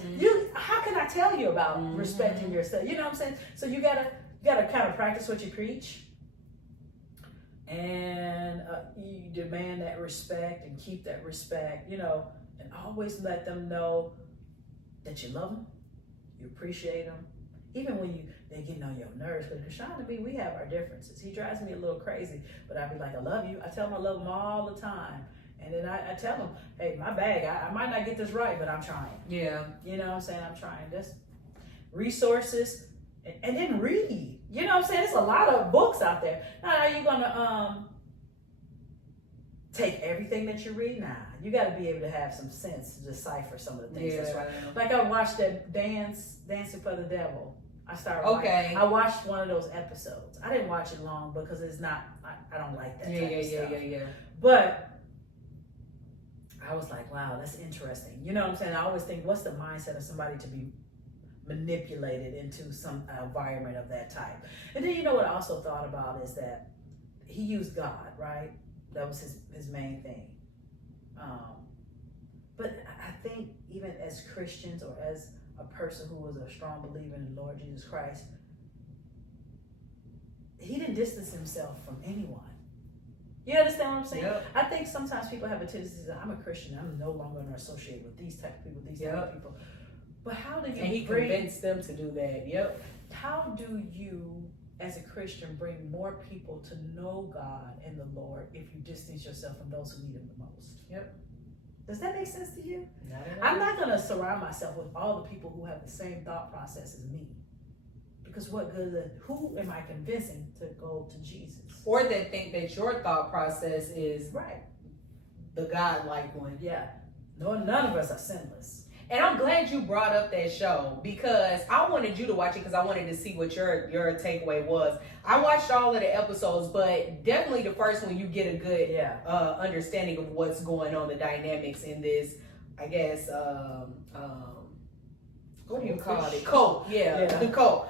How can I tell you about respecting yourself? You know what I'm saying? So you gotta kind of practice what you preach. And you demand that respect and keep that respect, and always let them know that you love them, you appreciate them, even when they're getting on your nerves. Because Deshaun and me, we have our differences. He drives me a little crazy, but I be like, I love you. I tell him I love him all the time. And then I tell him, hey, my bag, I might not get this right, but I'm trying. Yeah. You know what I'm saying? I'm trying. Just resources, and then read. You know what I'm saying? There's a lot of books out there. Now, are you going to take everything that you read? Nah. You got to be able to have some sense to decipher some of the things that's right. Like I watched that Dancing for the Devil. I watched one of those episodes. I didn't watch it long because it's not, I don't like that type of stuff. Yeah. But I was like, wow, that's interesting. You know what I'm saying? I always think, what's the mindset of somebody to be manipulated into some environment of that type? And then what I also thought about is that he used God, right? That was his main thing. But I think even as Christians, or as a person who was a strong believer in the Lord Jesus Christ, he didn't distance himself from anyone. You understand what I'm saying? Yep. I think sometimes people have a tendency to say, I'm a Christian, I'm no longer going to associate with these type of people, these type of people. But how do you And he convinced them to do that. Yep. How do you, as a Christian, bring more people to know God and the Lord if you distance yourself from those who need him the most? Yep. Does that make sense to you? Not at all. I'm not going to surround myself with all the people who have the same thought process as me. Because what good, who am I convincing to go to Jesus? Or that think that your thought process is right, the God-like one. Yeah. No, none of us are sinless. And I'm glad you brought up that show, because I wanted you to watch it because I wanted to see what your takeaway was. I watched all of the episodes, but definitely the first one, you get a good understanding of what's going on, the dynamics in this, I guess, what do you call it? Cult. Yeah. Cult.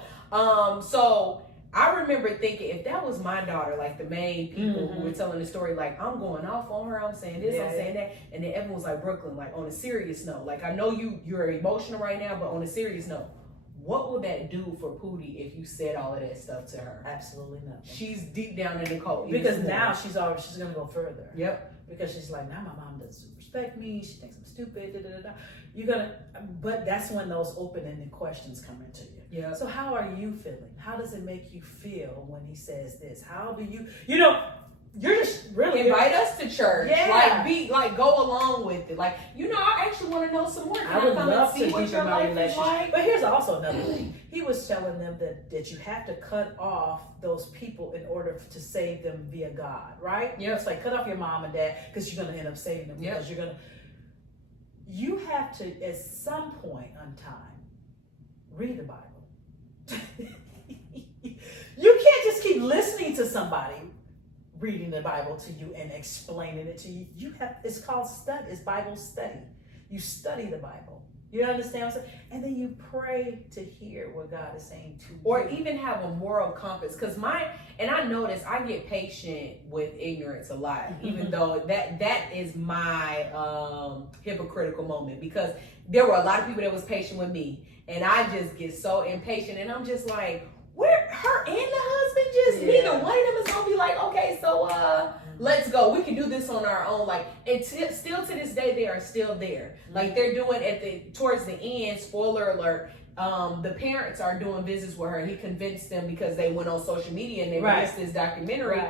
So I remember thinking, if that was my daughter, like the main people who were telling the story, like, I'm going off on her, I'm saying this, I'm saying that, and then everyone was like, Brooklyn, like, on a serious note, like, I know you're emotional right now, but on a serious note, what would that do for Pootie if you said all of that stuff to her? Absolutely nothing. She's deep down in the cult. Because now she's going to go further. Yep. Because she's like, now my mom doesn't respect me, she thinks I'm stupid, but that's when those open-ended questions come into you. Yeah. So how are you feeling? How does it make you feel when he says this? How do you, you're just really invite us to church. Yeah. Go along with it. Like, I actually want to know some more. I would love to what your my life is relationship. like. But here's also another thing. He was telling them that you have to cut off those people in order to save them via God, right? Yeah. It's like cut off your mom and dad because you're going to end up saving them. Because you have to, at some point in time, read the Bible. You can't just keep listening to somebody reading the Bible to you and explaining it to you. It's called study. It's Bible study. You study the Bible. You understand what I'm saying? And then you pray to hear what God is saying to you. Or even have a moral compass. Because I notice I get patient with ignorance a lot, even though that is my hypocritical moment. Because there were a lot of people that was patient with me. And I just get so impatient. And I'm just like, her and the husband neither one of them is gonna be like, okay, so let's go. We can do this on our own. Like, and still to this day, they are still there. Like, they're doing towards the end, spoiler alert, the parents are doing visits with her. He convinced them because they went on social media and they released this documentary.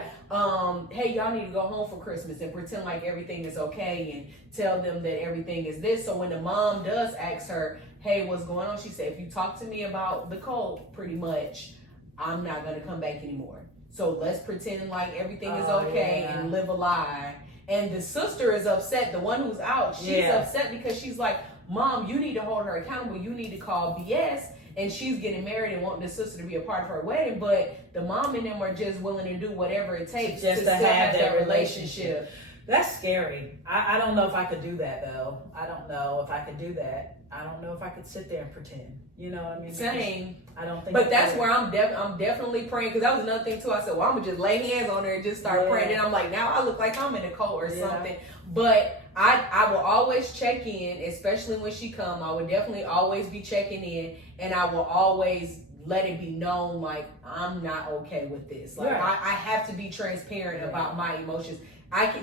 Hey, y'all need to go home for Christmas and pretend like everything is okay and tell them that everything is this. So when the mom does ask her, hey, what's going on? She said, if you talk to me about the cult, pretty much, I'm not going to come back anymore. So let's pretend like everything is okay and live a lie. And the sister is upset. The one who's out, she's upset because she's like, Mom, you need to hold her accountable. You need to call BS. And she's getting married and wanting the sister to be a part of her wedding. But the mom and them are just willing to do whatever it takes just to still have that relationship. That's scary. I don't know if I could do that, though. I don't know if I could do that. I don't know if I could sit there and pretend. You know what I mean? Same. I don't think. But that's where I'm definitely praying, because that was another thing too. I said, well, I'm gonna just lay hands on her and just start praying. And I'm like, now I look like I'm in a cult or something. But I will always check in, especially when she come. I would definitely always be checking in, and I will always let it be known, like, I'm not okay with this. Like I have to be transparent about my emotions.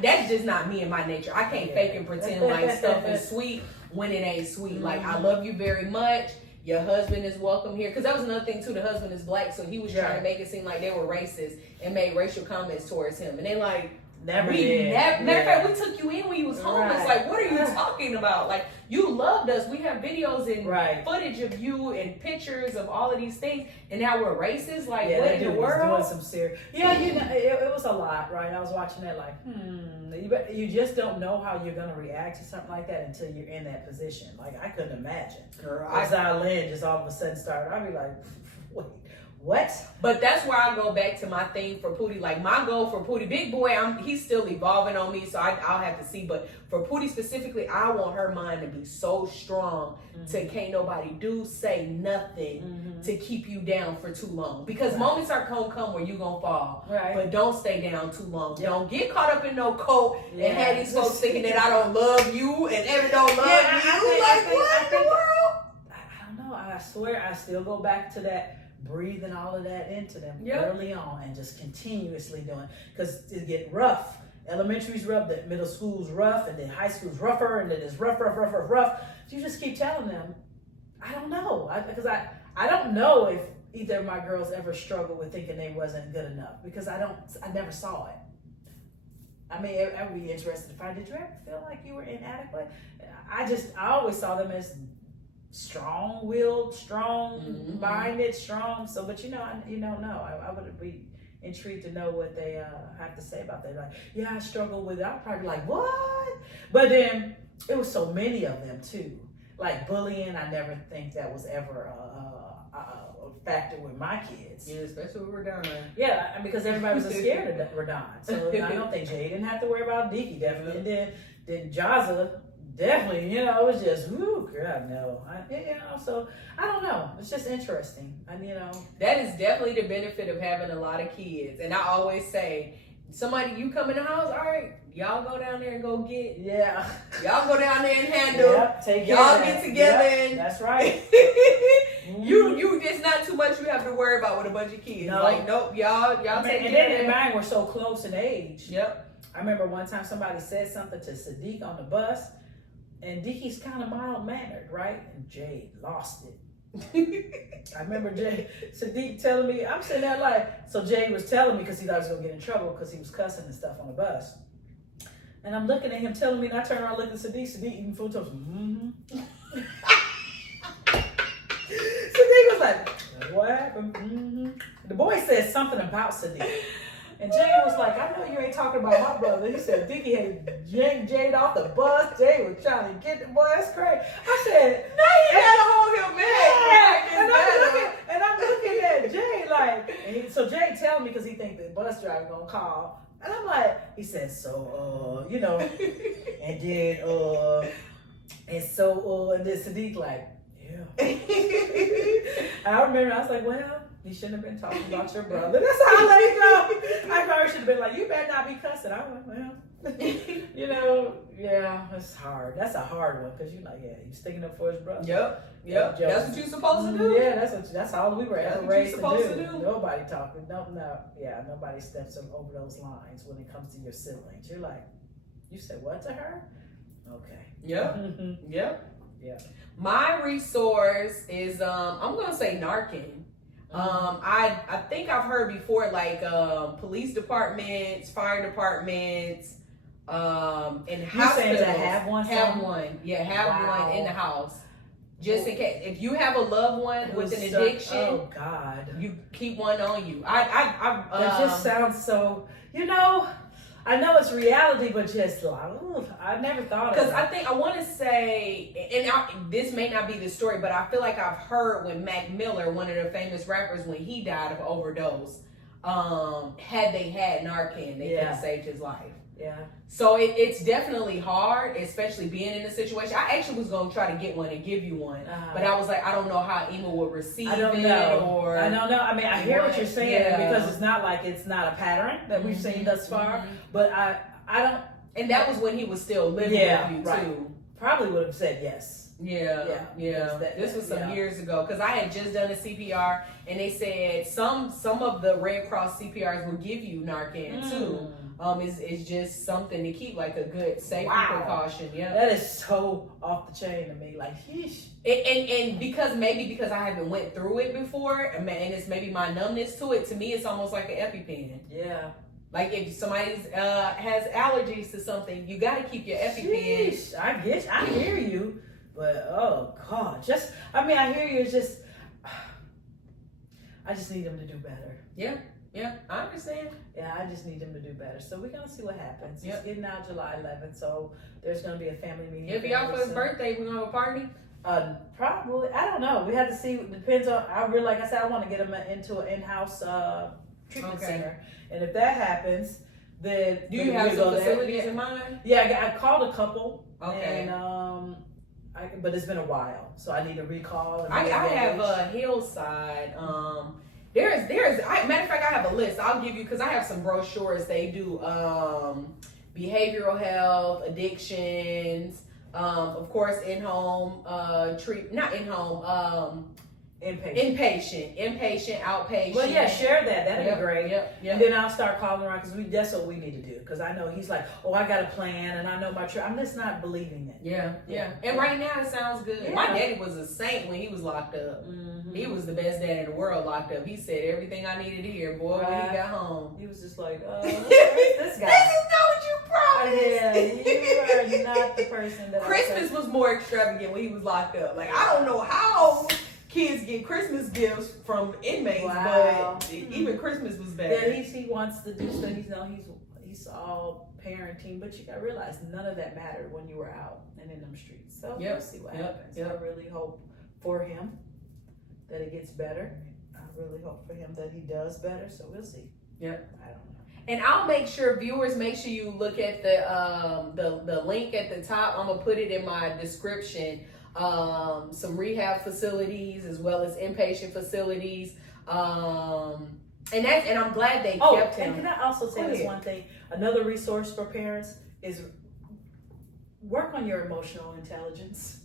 That's just not me and my nature. I can't fake and pretend like stuff is sweet when it ain't sweet. Like, I love you very much. Your husband is welcome here. Because that was another thing too. The husband is black, so he was trying to make it seem like they were racist and made racial comments towards him. And they like, matter of fact, we took you in when you was homeless. Like, what are you talking about? Like, you loved us. We have videos and footage of you and pictures of all of these things, and now we're racist. Like, what in the world? Doing some serious. Yeah, you know, it was a lot, right? I was watching that, like, you just don't know how you're gonna react to something like that until you're in that position. Like, I couldn't imagine. Girl, Lynn just all of a sudden started. I'd be like, wait. What? But that's where I go back to my thing for Pootie. Like, my goal for Pootie, big boy, he's still evolving on me, so I'll have to see. But for Pootie specifically, I want her mind to be so strong to can't nobody say nothing to keep you down for too long. Because moments are gonna come where you gonna fall. Right. But don't stay down too long. Yeah. Don't get caught up in no cult and have these folks thinking that I don't love you and ever don't love you. What in the world? I don't know. I swear I still go back to that. Breathing all of that into them early on and just continuously doing, because it get rough. Elementary's rough, the middle school's rough, and then high school's rougher, and then it's rough. So you just keep telling them, I don't know, because I don't know if either of my girls ever struggled with thinking they wasn't good enough, because I never saw it. I mean, I would be interested if did you ever feel like you were inadequate? I always saw them as strong-willed, strong-minded, strong. So, but I would be intrigued to know what they have to say about that. Like, yeah, I struggle with it. I'd probably be like, what? But then it was so many of them too. Like bullying, I never think that was ever a factor with my kids. Yeah, especially with Radon. Yeah, because everybody was scared of Radon. So I don't think Jay didn't have to worry about Deaky, definitely. And then Jaza. Definitely, it was just, God, no. So I don't know. It's just interesting. And, that is definitely the benefit of having a lot of kids. And I always say, you come in the house, all right, y'all go down there and go get. Yeah. Y'all go down there and handle. Take y'all get together and. That's right. You it's not too much you have to worry about with a bunch of kids. No. Like, nope, y'all take care. And then mine were so close in age. Yep. I remember one time somebody said something to Sadiq on the bus. And Dickie's kind of mild-mannered, right? And Jay lost it. I remember Sadiq telling me, I'm sitting there like, so Jay was telling me because he thought he was going to get in trouble because he was cussing and stuff on the bus. And I'm looking at him telling me, and I turn around looking at Sadiq even full toes, Sadiq was like, what happened? The boy said something about Sadiq. And Jay was like, I know you ain't talking about my brother. He said, Dickie had yanked Jade off the bus. Jay was trying to get the boy. That's crazy. I said, no, you gotta hold him back. And I'm looking at Jay like, so Jay telling me because he think the bus driver gonna call. And I'm like, he said, so, and then, and then Sadiq like, yeah. And I remember I was like, well, you shouldn't have been talking about your brother. That's how I let it go. I probably should have been like, you better not be cussing. I went, well, it's hard. That's a hard one because you're like, you're sticking up for his brother. Yep. That's what you're supposed to do. Yeah, that's all we were ever raised to do. Nobody talking. Nobody steps over those lines when it comes to your siblings. You're like, you said what to her? Okay. Yep. Yeah. My resource is I'm gonna say Narcan. I think I've heard before, like police departments, fire departments, and hospitals to have one. Have one in the house, just in case if you have a loved one with an addiction. Oh God, you keep one on you. That just sounds so. I know it's reality, but just like, I never thought of it. Because I want to say, and this may not be the story, but I feel like I've heard when Mac Miller, one of the famous rappers, when he died of overdose, had they had Narcan, they could have saved his life. Yeah. So it's definitely hard, especially being in a situation. I actually was going to try to get one and give you one, but I was like, I don't know how Emma would receive it. I don't know. I mean, I hear what you're saying because it's not a pattern that we've seen thus far. But I don't. And that was when he was still living with you too. Probably would have said yes. Yeah. This was some years ago because I had just done a CPR and they said some of the Red Cross CPRs will give you Narcan too. It's just something to keep like a good safety precaution. Yeah, that is so off the chain to me. Like, sheesh. And because I haven't went through it before, and it's maybe my numbness to it. To me, it's almost like an EpiPen. Yeah. Like if somebody has allergies to something, you got to keep your EpiPen. Sheesh. I hear you, but oh God, I hear you. It's just, I just need them to do better. Yeah, I understand. Yeah, I just need them to do better. So we're going to see what happens. It's getting out July 11th, so there's going to be a family meeting. If y'all for his birthday, we're going to have a party? Probably. I don't know. We have to see. It depends on, like I said, I want to get him into an in-house treatment center. And if that happens, then... Do you have some facilities in mind? Yeah, I called a couple. Okay. And, but it's been a while, so I need to recall. I have a Hillside. There's matter of fact, I have a list. I'll give you because I have some brochures. They do behavioral health, addictions, of course, in-home inpatient, outpatient. Well, yeah, share that. That'd be great. Yep. And then I'll start calling around because that's what we need to do. Because I know he's like, oh, I got a plan, and I know my I'm just not believing it. Yeah. And right now it sounds good. Yeah. My daddy was a saint when he was locked up. Mm-hmm. He was the best dad in the world locked up. He said everything I needed to hear, boy, when he got home. He was just like, oh, this guy. This is not what you promised. Yeah, you are not the person that Christmas was more extravagant when he was locked up. Like, I don't know how kids get Christmas gifts from inmates, but even Christmas was bad. Yeah, he wants to do stuff. He's all parenting, but you gotta realize none of that mattered when you were out and in them streets. So we'll see what happens. I really hope for him that it gets better. I really hope for him that he does better. So we'll see. Yep. I don't know. And I'll make sure viewers you look at the link at the top. I'm gonna put it in my description. Some rehab facilities as well as inpatient facilities. And I'm glad they kept him. And can I also say this one thing? Another resource for parents is work on your emotional intelligence.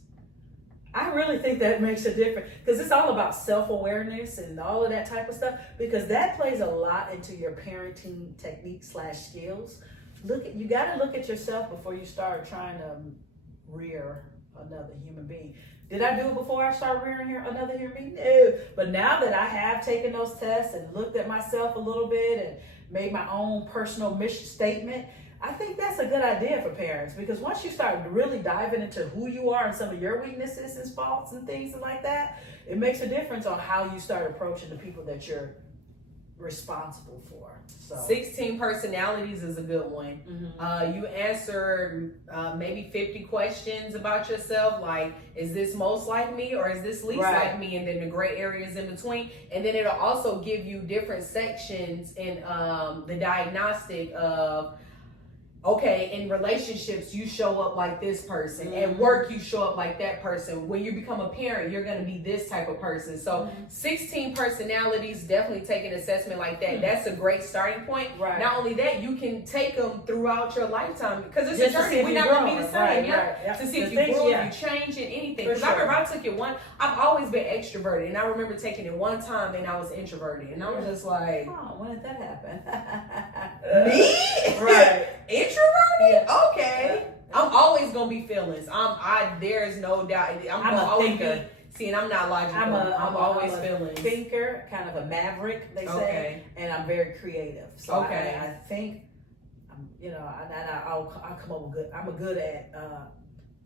I really think that makes a difference because it's all about self-awareness and all of that type of stuff because that plays a lot into your parenting technique/skills. You got to look at yourself before you start trying to rear another human being. Did I do it before I started rearing another human being? No. But now that I have taken those tests and looked at myself a little bit and made my own personal mission statement, I think that's a good idea for parents because once you start really diving into who you are and some of your weaknesses and faults and things like that, it makes a difference on how you start approaching the people that you're responsible for. So 16 personalities is a good one. Mm-hmm. You answered maybe 50 questions about yourself, like is this most like me or is this least like me, and then the gray areas in between, and then it'll also give you different sections in the diagnostic of okay, in relationships, you show up like this person. Mm-hmm. At work, you show up like that person. When you become a parent, you're going to be this type of person. So 16 personalities, definitely take an assessment like that. Mm-hmm. That's a great starting point. Right. Not only that, you can take them throughout your lifetime because it's a journey. We're not going to be the same. To see if you grow, if you change in anything. Because I remember I took it I've always been extroverted. And I remember taking it one time and I was introverted. And I was just like, oh, when did that happen? Me? Right. Introverted? Yeah. Okay. I'm always gonna be feelings. There is no doubt. I'm a always thinker. See, and I'm not logical. I'm always feelings. Thinker, kind of a maverick, they say, and I'm very creative. So I think, I'll come up with good. I'm good at.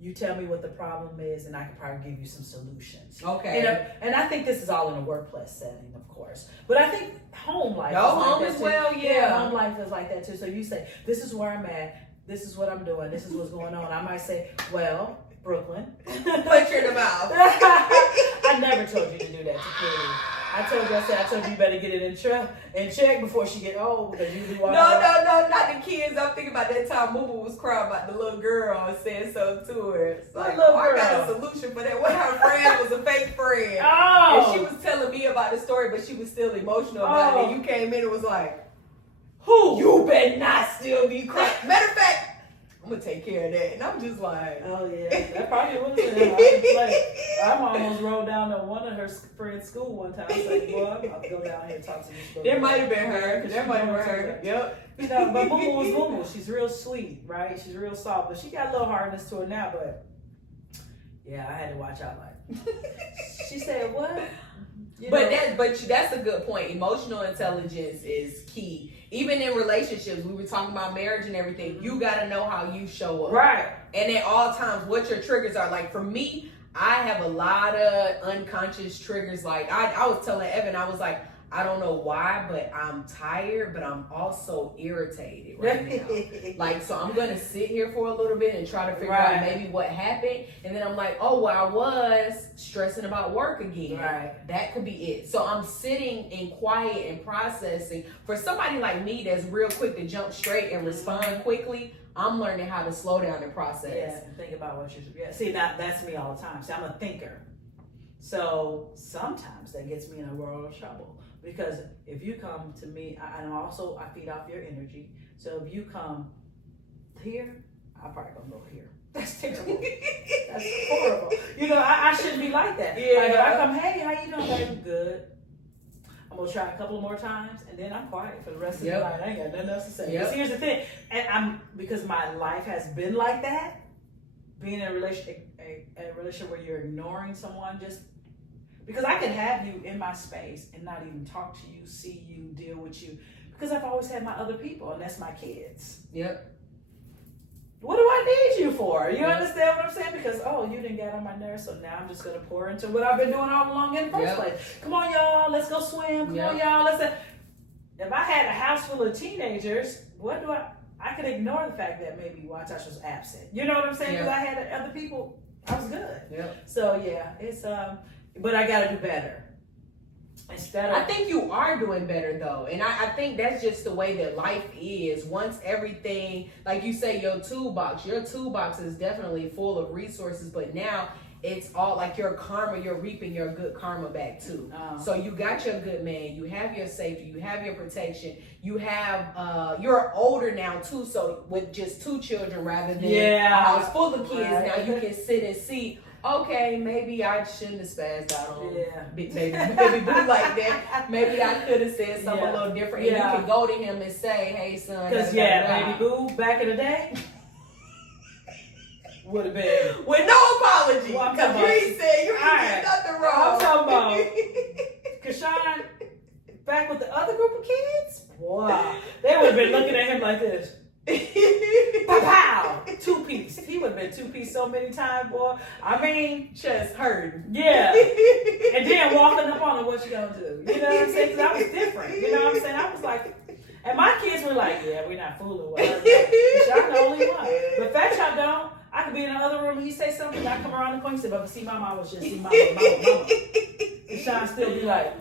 You tell me what the problem is, and I can probably give you some solutions. Okay. And I think this is all in a workplace setting, of course. But I think home life. Home as well. Yeah. Home life is like that too. So you say, "This is where I'm at. This is what I'm doing. This is what's going on." I might say, "Well, Brooklyn." Punch her in the mouth. I never told you to do that to Kitty. I told you you better get it in check before she get old, because you be walking. No, not the kids. I'm thinking about that time Moo was crying about the little girl and saying something to her. It's like, I got a solution for that. One of her friends was a fake friend. Oh. And she was telling me about the story, but she was still emotional about it. And you came in and was like, "Who? You better not still be crying." Matter of fact, I'm gonna take care of that. And I'm just like, oh yeah, that probably would have been. I'm almost rolled down to one of her friend's school one time. I said, "Boy, I'll go down here and talk to this girl." There might have been her. There might have been her. Yep. But Moo was Moo. She's real sweet, right? She's real soft, but she got a little hardness to her now. But yeah, I had to watch out. She said, "What?" That's a good point. Emotional intelligence is key. Even in relationships, we were talking about marriage and everything. You got to know how you show up. Right. And at all times, what your triggers are. Like for me, I have a lot of unconscious triggers. Like I was telling Evan, I was like, I don't know why, but I'm tired, but I'm also irritated right now. Like, so I'm going to sit here for a little bit and try to figure out maybe what happened. And then I'm like, oh, well, I was stressing about work again. Right. That could be it. So I'm sitting in quiet and processing. For somebody like me that's real quick to jump straight and respond quickly, I'm learning how to slow down and process. Yeah, and think about what you're... Yeah, see, that's me all the time. See, I'm a thinker. So sometimes that gets me in a world of trouble. Because if you come to me, and also I feed off your energy. So if you come here, I'm probably gonna go here. That's terrible. That's horrible. I shouldn't be like that. Yeah. Like if I come, "Hey, how you doing, baby?" "Good." I'm gonna try a couple more times, and then I'm quiet for the rest of the night. I ain't got nothing else to say. Because here's the thing, and because my life has been like that, being in a relationship where you're ignoring someone just. Because I can have you in my space and not even talk to you, see you, deal with you. Because I've always had my other people, and that's my kids. Yep. What do I need you for? You understand what I'm saying? Because, you didn't get on my nerves, so now I'm just going to pour into what I've been doing all along in the first place. Come on, y'all, let's go swim. Come on, y'all, If I had a house full of teenagers, I could ignore the fact that maybe Watash was absent. You know what I'm saying? Because I had other people, I was good. Yep. So, it's... But I gotta do better. I think you are doing better though. And I think that's just the way that life is. Once everything, like you say, your toolbox is definitely full of resources, but now it's all like your karma, you're reaping your good karma back too. So you got your good man, you have your safety, you have your protection, you have, you're older now too, so with just 2 children rather than a house full of kids, now you can sit and see, okay, maybe I shouldn't have spazzed out on baby boo like that. Maybe I could have said something a little different. And you can go to him and say, "Hey, son." Because baby boo back in the day would have been with no apology. Because you ain't said you ain't did nothing wrong. I'm talking about Cassandra back with the other group of kids. Wow, they would have been looking at him like this. Pow! 2-piece. He would have been 2-piece so many times, boy. I mean, just hurting. Yeah. And then walking up on him, what you gonna do? You know what I'm saying? Because I was different. You know what I'm saying? I was like, and my kids were like, "Yeah, we're not fooling with her. Y'all the only one." But Fat Shot don't. I could be in the other room and he say something, and I come around the corner and say, "But see, mama, I was just see mama. And Sean still be like,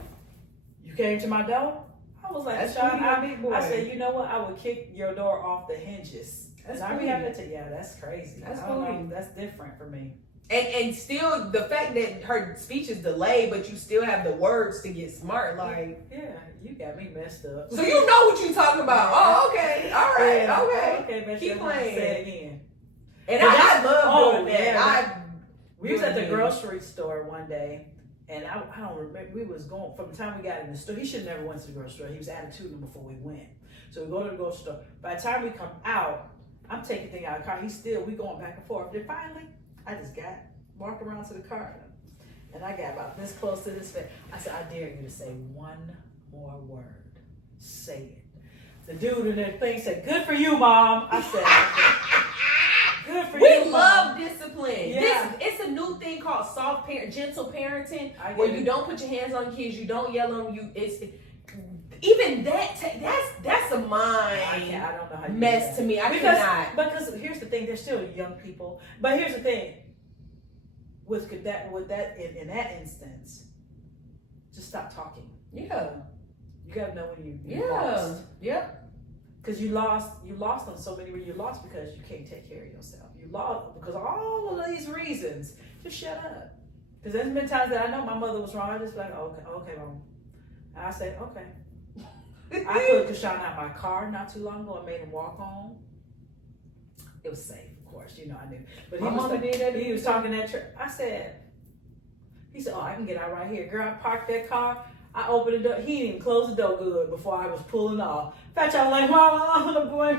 "You came to my door?" I was like, "Sean, I said, you know what? I would kick your door off the hinges." That's that's crazy. That's cool. That's different for me. And still, the fact that her speech is delayed, but you still have the words to get smart, like. Yeah, you got me messed up. So you know what you talking about. Oh, okay. All right. Okay. Keep playing. Say it again. And I love doing that. We was at the grocery store one day. And I don't remember, we was going, from the time we got in the store, he should have never went to the grocery store. He was attitudinal before we went. So we go to the grocery store. By the time we come out, I'm taking things out of the car. We going back and forth. Then finally, I just walked around to the car, and I got about this close to his face. I said, I dare you to say one more word. Say it. The dude in their thing said, good for you, Mom. I said, good for you, We Mom. love discipline. Yeah. It's a new thing called gentle parenting, where you don't put your hands on kids, you don't yell at them. Even that's a mind I don't know how you mess to me. I cannot. Because here's the thing, they're still young people. But here's the thing, with that in that instance, just stop talking. Yeah. You gotta know when you lost. Yep. Because you lost on so many reasons. You lost because you can't take care of yourself. You lost because of all of these reasons. Just shut up. Because there's been times that I know my mother was wrong. I just be like, okay, Mom. And I say, okay. I put Cassandra out my car not too long ago and made him walk home. It was safe, of course. You know I knew. But he was talking that church. He said, oh, I can get out right here. Girl, I parked that car. I opened the door. He didn't even close the door good before I was pulling off. In fact, I was like, Mama, the boy,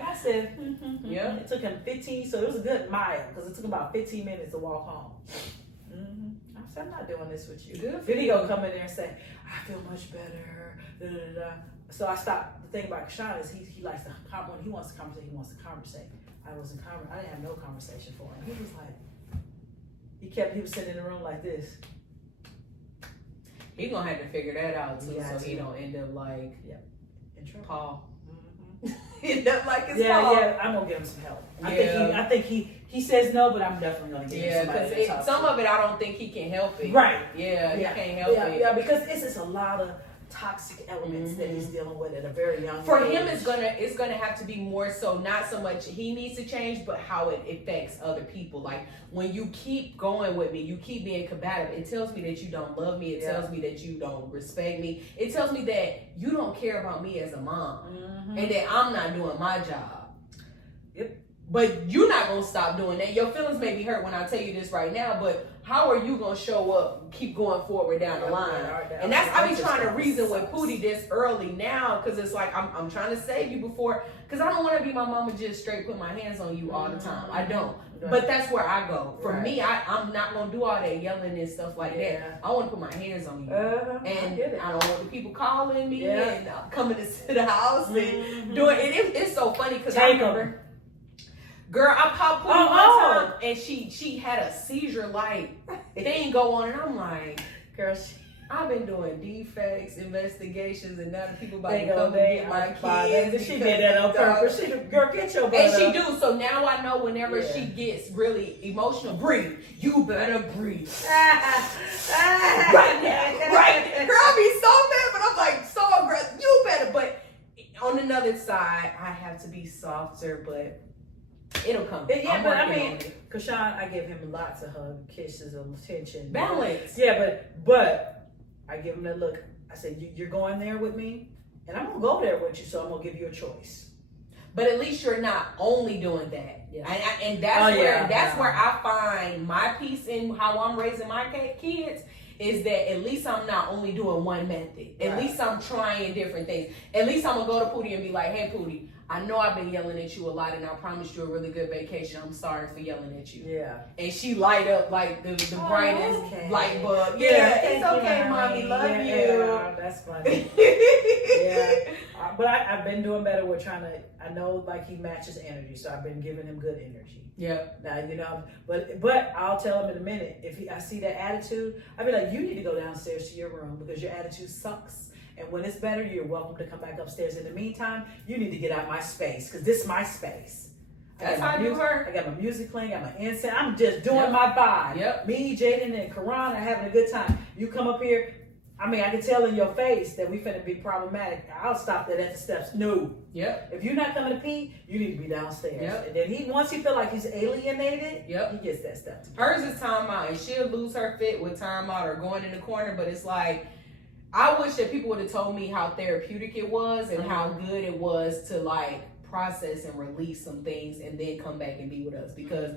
I said, Yeah. It took him 15, so it was a good mile because it took him about 15 minutes to walk home. I said, I'm not doing this with you. Good. Then he go come in there and say, I feel much better. Da, da, da. So I stopped. The thing about Cassandra is he likes to, when he wants to conversate, he wants to conversate. I didn't have no conversation for him. He was like, he was sitting in the room like this. He gonna have to figure that out too, Yeah, so he don't end up like in trouble. Paul. Mm-hmm. End up like his Yeah, Paul. yeah. I'm gonna give him some help. I think he says no, but I'm definitely gonna give him somebody to talk some to. of it I don't think he can help it. Right. Yeah, he can't help it. Yeah, because it's just a lot of toxic elements that he's dealing with at a very young For age. him, it's gonna have to be more so not so much he needs to change, but how it affects other people. Like when you keep going with me, you keep being combative. It tells me that you don't love me. It tells me that you don't respect me. It tells me that you don't care about me as a mom, and that I'm not doing my job. Yep. But you're not gonna stop doing that. Your feelings may be hurt when I tell you this right now, but how are you gonna show up, keep going forward down the line? And that's I be trying to reason with Pootie this early now, because it's like I'm trying to save you before, because I don't want to be my mama just straight put my hands on you all the time. I don't. Right. But that's where I go. For me, I'm not gonna do all that yelling and stuff like that. I want to put my hands on you, and I don't want the people calling me and coming to the house and doing it. It's so funny because I remember. Girl, I popped Pootie one time and she had a seizure like thing go on, and I'm like, girl, I've been doing defects, investigations, and now the people about to come and get my kids. She did that on purpose. Girl, get your butt and up. she do. So now I know whenever she gets really emotional, breathe. You better breathe. Right now. Right. Girl, I be so mad, but I'm like, so aggressive. You better. But on another side, I have to be softer, but it'll come. Yeah, but I mean, Cassandra, I give him lots of hugs, kisses, and attention. Balance. Yeah, but I give him that look. I said, you're going there with me, and I'm gonna go there with you. So I'm gonna give you a choice. But at least you're not only doing that. Yeah. And that's where I find my peace in how I'm raising my kids. Is that at least I'm not only doing one method. At least I'm trying different things. At least I'm gonna go to Pootie and be like, hey Pootie, I know I've been yelling at you a lot, and I promised you a really good vacation. I'm sorry for yelling at you. Yeah. And she light up like the brightest light bulb. Yeah, it's okay, Mommy. Love you. Yeah, that's funny. But I've been doing better with trying to. I know like he matches energy, so I've been giving him good energy. Yeah. Now but I'll tell him in a minute if I see that attitude. I'll be like, you need to go downstairs to your room because your attitude sucks. And when it's better, you're welcome to come back upstairs. In the meantime, you need to get out my space because this is my space. That's how I do her. I got my music playing, I got my incense. I'm just doing my vibe. Yep. Me, Jaden, and Karan are having a good time. You come up here. I mean, I can tell in your face that we finna be problematic. I'll stop that at the steps. No. Yep. If you're not coming to pee, you need to be downstairs. Yep. And then once he feel like he's alienated, he gets that stuff. Hers is timeout, and she'll lose her fit with timeout or going in the corner. But it's like, I wish that people would have told me how therapeutic it was and how good it was to like process and release some things and then come back and be with us. Because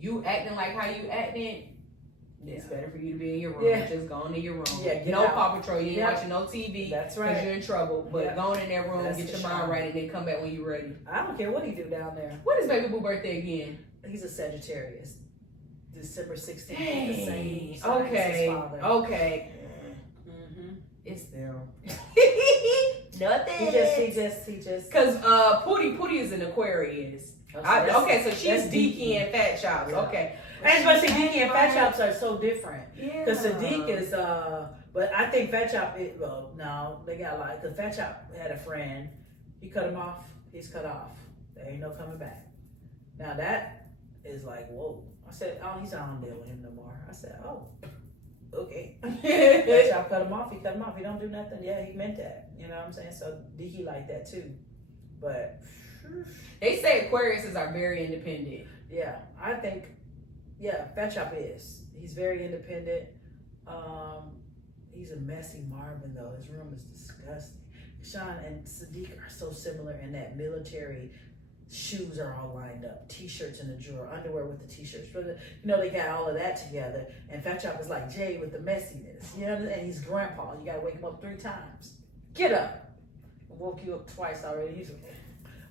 you acting like how you acting, It's better for you to be in your room. Yeah. Just go into your room. Yeah, no out. Paw Patrol. You ain't watching no TV. That's right. Because you're in trouble. But go in that room, That's get your the mind shot. right, and then come back when you're ready. I don't care what he do down there. When is Baby Boo birthday again? He's a Sagittarius. December 16th. Dang. The same sign as Okay. his father. Okay. Mm-hmm. It's them. Nothing. He just. Because Pootie is an Aquarius. So she's Deaky and Fat Chops. Yeah. Okay. And but see, Deaky and Fat Chops are so different. Yeah. Because Sadiq is, but I think Fat Chop, no, they got like, because Fat Chop had a friend, he cut him off, he's cut off. There ain't no coming back. Now that is like, whoa. I said, oh, I don't deal with him no more. I said, oh, okay. Fat Chop cut him off, he don't do nothing. Yeah, he meant that. You know what I'm saying? So Deaky like that too. But they say Aquariuses are very independent. yeah, I think, yeah, Fat Chop is. He's very independent. He's a messy Marvin though. His room is disgusting. Sean and Sadiq are so similar in that military shoes are all lined up, t-shirts in the drawer, underwear with the t-shirts. They got all of that together. And Fat Chop is like Jay with the messiness. You know, and he's grandpa. You gotta wake him up 3 times. Get up. I woke you up twice already. He's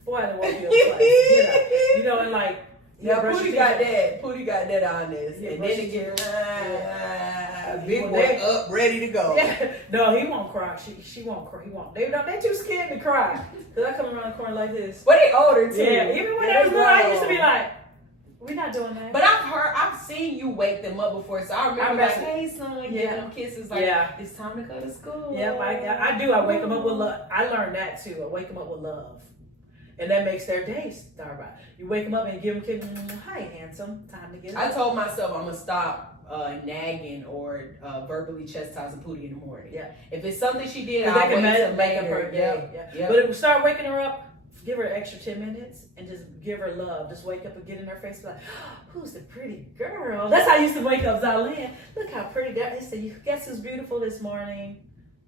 boy, I done woke you up twice. Get up. You know, and like yeah, Pootie got that. Pootie got that on this. Yeah, and then it get big Well, boy up, ready to go. Yeah. No, he won't cry. She won't cry. He won't. They too scared to cry. Cause I come around the corner like this. But they older too. Yeah. Even when I was little, I used to be like, "We're not doing that." But I've seen you wake them up before, so I remember like, "Hey son," giving them kisses like, "It's time to go to school." Yeah, I do. I wake them up with love. I learned that too. I wake them up with love. And that makes their day start right. You wake them up and give them kids, hi, handsome, time to get up. I told myself I'm going to stop nagging or verbally chastising Pootie in the morning. Yeah. If it's something she did, I'll wait till make up her day. Yep. But if we start waking her up, give her an extra 10 minutes and just give her love. Just wake up and get in her face and be like, oh, who's the pretty girl? That's how I used to wake up Zalyn. Look how pretty that is. You guess who's beautiful this morning?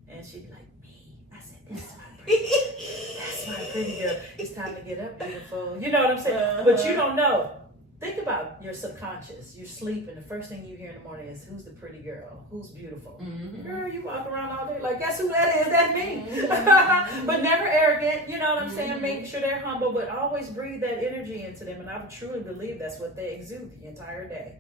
And she'd be like, me. I said, that's my pretty girl. It's time to get up, beautiful. You know what I'm saying? But you don't know. Think about your subconscious. You're sleeping. The first thing you hear in the morning is, who's the pretty girl? Who's beautiful? Mm-hmm. Girl, you walk around all day like, guess who that is? That's me. Mm-hmm. But never arrogant. You know what I'm saying? Making sure they're humble, but always breathe that energy into them. And I truly believe that's what they exude the entire day.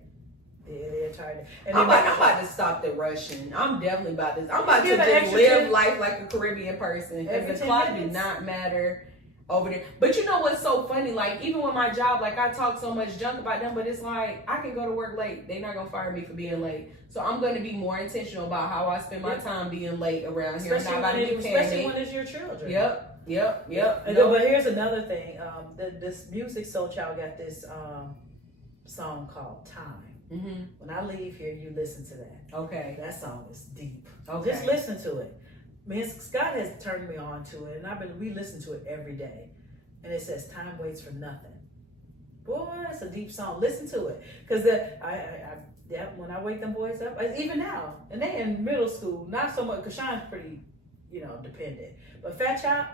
The entire day. And I'm about to stop the rushing. I'm definitely about this. I'm about to just live life like a Caribbean person. Because the clock do not matter over there. But you know what's so funny? Like, even with my job, like, I talk so much junk about them, but it's like, I can go to work late. They're not going to fire me for being late. So I'm going to be more intentional about how I spend my time being late around here. Especially when it's your children. Yep. But here's another thing. This Music Soul Child got this song called Time. Mm-hmm. When I leave here, you listen to that. Okay. That song is deep. Okay. Just listen to it. Man, Scott has turned me on to it, and we listen to it every day. And it says, "Time waits for nothing." Boy, that's a deep song. Listen to it, because when I wake them boys up, even now, and they in middle school, not so much. Cause Sean's pretty, dependent. But Fat Chop,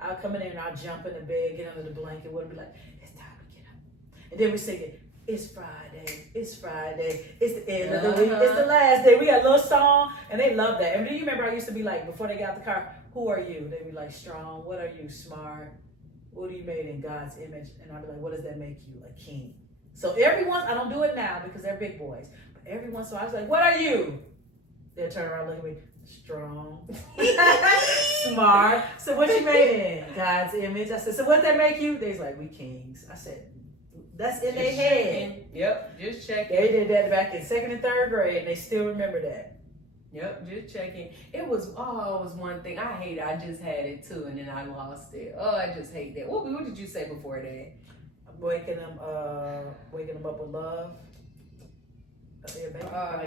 I'll come in there and I'll jump in the bed, get under the blanket, and be like, "It's time to get up." And then we sing it. It's Friday, it's the end of the week, it's the last day. We got a little song, and they love that. And do you remember I used to be like, before they got the car, who are you? They'd be like, strong, what are you, smart? What are you made in God's image? And I'd be like, what does that make you, a king? So every once, I don't do it now because they're big boys, but every once in a while I was like, what are you? They'll turn around and look at me, strong, smart. So what you made in God's image? I said, so what that make you? They's like, we kings. I said, that's in their head. Yep, just checking. They did that back in 2nd and 3rd grade, and they still remember that. Yep, just checking. It was one thing I hated. I just had it too, and then I lost it. Oh, I just hate that. What did you say before that? Waking them up with love.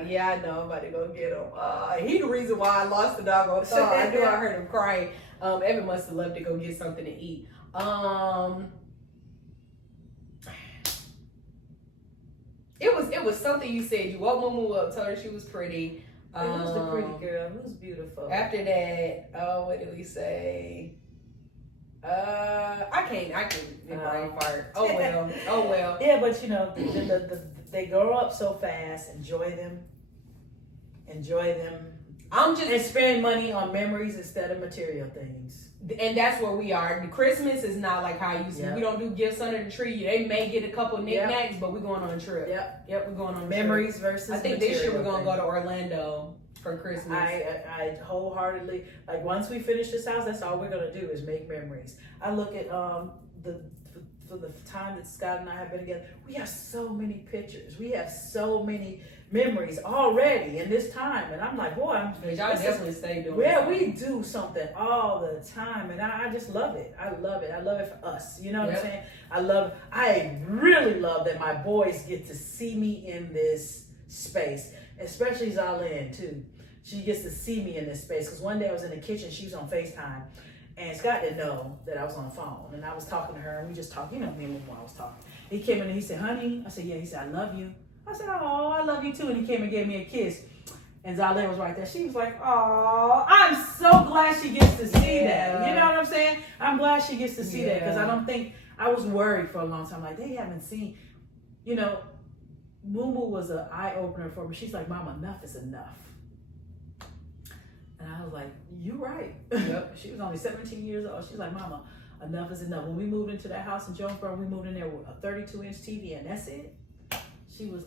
Yeah, I know. I'm about to go get him. He the reason why I lost the doggone thought. I knew I heard him crying. Evan must have left to go get something to eat. It was something you said. You woke Mumu up, told her she was pretty. Who's the pretty girl? Who's beautiful? After that, what did we say? I can't brain fart. Oh well. Yeah, but they grow up so fast. Enjoy them. enjoy them. I'm just and spend money on memories instead of material things. And that's where we are. The Christmas is not like how you see. Yep. We don't do gifts under the tree. They may get a couple knickknacks, but we're going on a trip. Yep, we're going on a memories trip. versus. I think this year we're gonna go to Orlando for Christmas. I wholeheartedly, like, once we finish this house, that's all we're gonna do is make memories. I look at for the time that Scott and I have been together, we have so many pictures. We have so many memories already in this time, and I'm like, boy, y'all definitely stay doing. Yeah, we do something all the time, and I just love it. I love it. I love it for us. You know what I'm saying? I really love that my boys get to see me in this space, especially Zalyn too. She gets to see me in this space because one day I was in the kitchen, she was on FaceTime, and Scott didn't know that I was on the phone, and I was talking to her, and we just talked. You know me and Mom, I was talking. He came in and he said, "Honey," I said, "Yeah." He said, "I love you." I said, "Oh, I love you too." And he came and gave me a kiss. And Zalyn was right there. She was like, "Oh, I'm so glad she gets to see that." You know what I'm saying? I'm glad she gets to see that because I don't think, I was worried for a long time. Like, they haven't seen, you know, Moo was an eye opener for me. She's like, "Mom, enough is enough." And I was like, "You right." Yep. She was only 17 years old. She's like, "Mama, enough is enough." When we moved into that house in Jonesboro, we moved in there with a 32-inch TV, and that's it.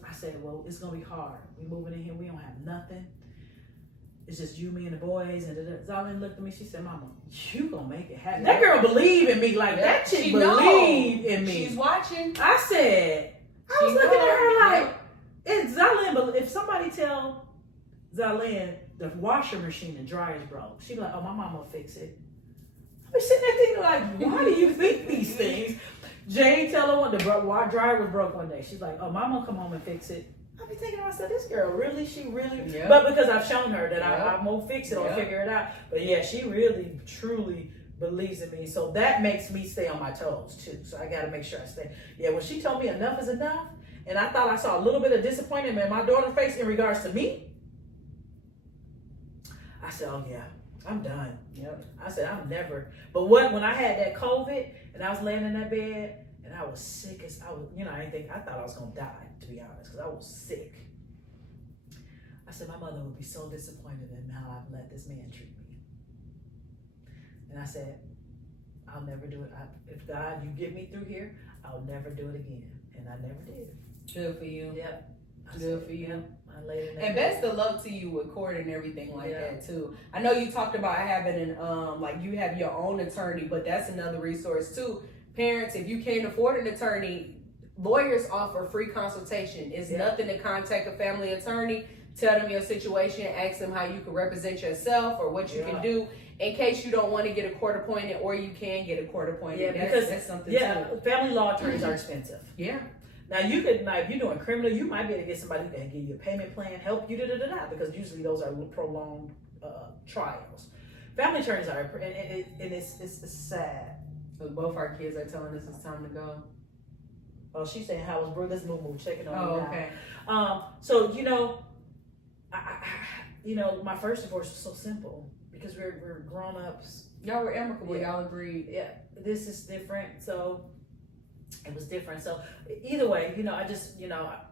I said, "Well, it's gonna be hard. We moving in here, we don't have nothing. It's just you, me, and the boys." And Zalyn looked at me, she said, "Mama, you gonna make it happen." That girl believed in me, like that chick believed in me. She's watching. I said, I was looking at her like, it's Zalyn, if somebody tell Zalyn the washer machine and dryer's broke, she be like, "Oh, my mama will fix it." I be sitting there thinking like, why do you think these things? Jane tell her when the dryer was broke one day. She's like, "Oh, mom will come home and fix it." I be thinking to myself, this girl really, but because I've shown her that I won't fix it or figure it out. But yeah, she really, truly believes in me. So that makes me stay on my toes too. So I got to make sure I stay. Yeah, when she told me enough is enough, and I thought I saw a little bit of disappointment in my daughter's face in regards to me, I said, "Oh yeah, I'm done." Yep. I said, "I'm never." But when I had that COVID and I was laying in that bed and I was sick as I was, I thought I was gonna die, to be honest, because I was sick. I said, my mother would be so disappointed in how I've let this man treat me. And I said, I'll never do it. If God, you get me through here, I'll never do it again. And I never did. Good for you. Yep. Good for you. I laid in that and best of luck to you with court and everything like that too. I know you talked about having like you have your own attorney, but that's another resource too. Parents, if you can't afford an attorney, lawyers offer free consultation. It's nothing to contact a family attorney, tell them your situation, ask them how you can represent yourself or what you can do in case you don't want to get a court appointed or you can get a court appointed. Yeah, because that's something too. Family law attorneys are expensive. Yeah. Now you could, if you're doing criminal, you might be able to get somebody who can give you a payment plan, help you, because usually those are prolonged trials. Family attorneys are, and it's sad. So both our kids are telling us it's time to go. Oh, she's saying how was This Moo checking on me now. Okay. So my first divorce was so simple because we're grown ups. Y'all were amicable. Y'all agreed. Yeah, this is different. So it was different. So either way, I just,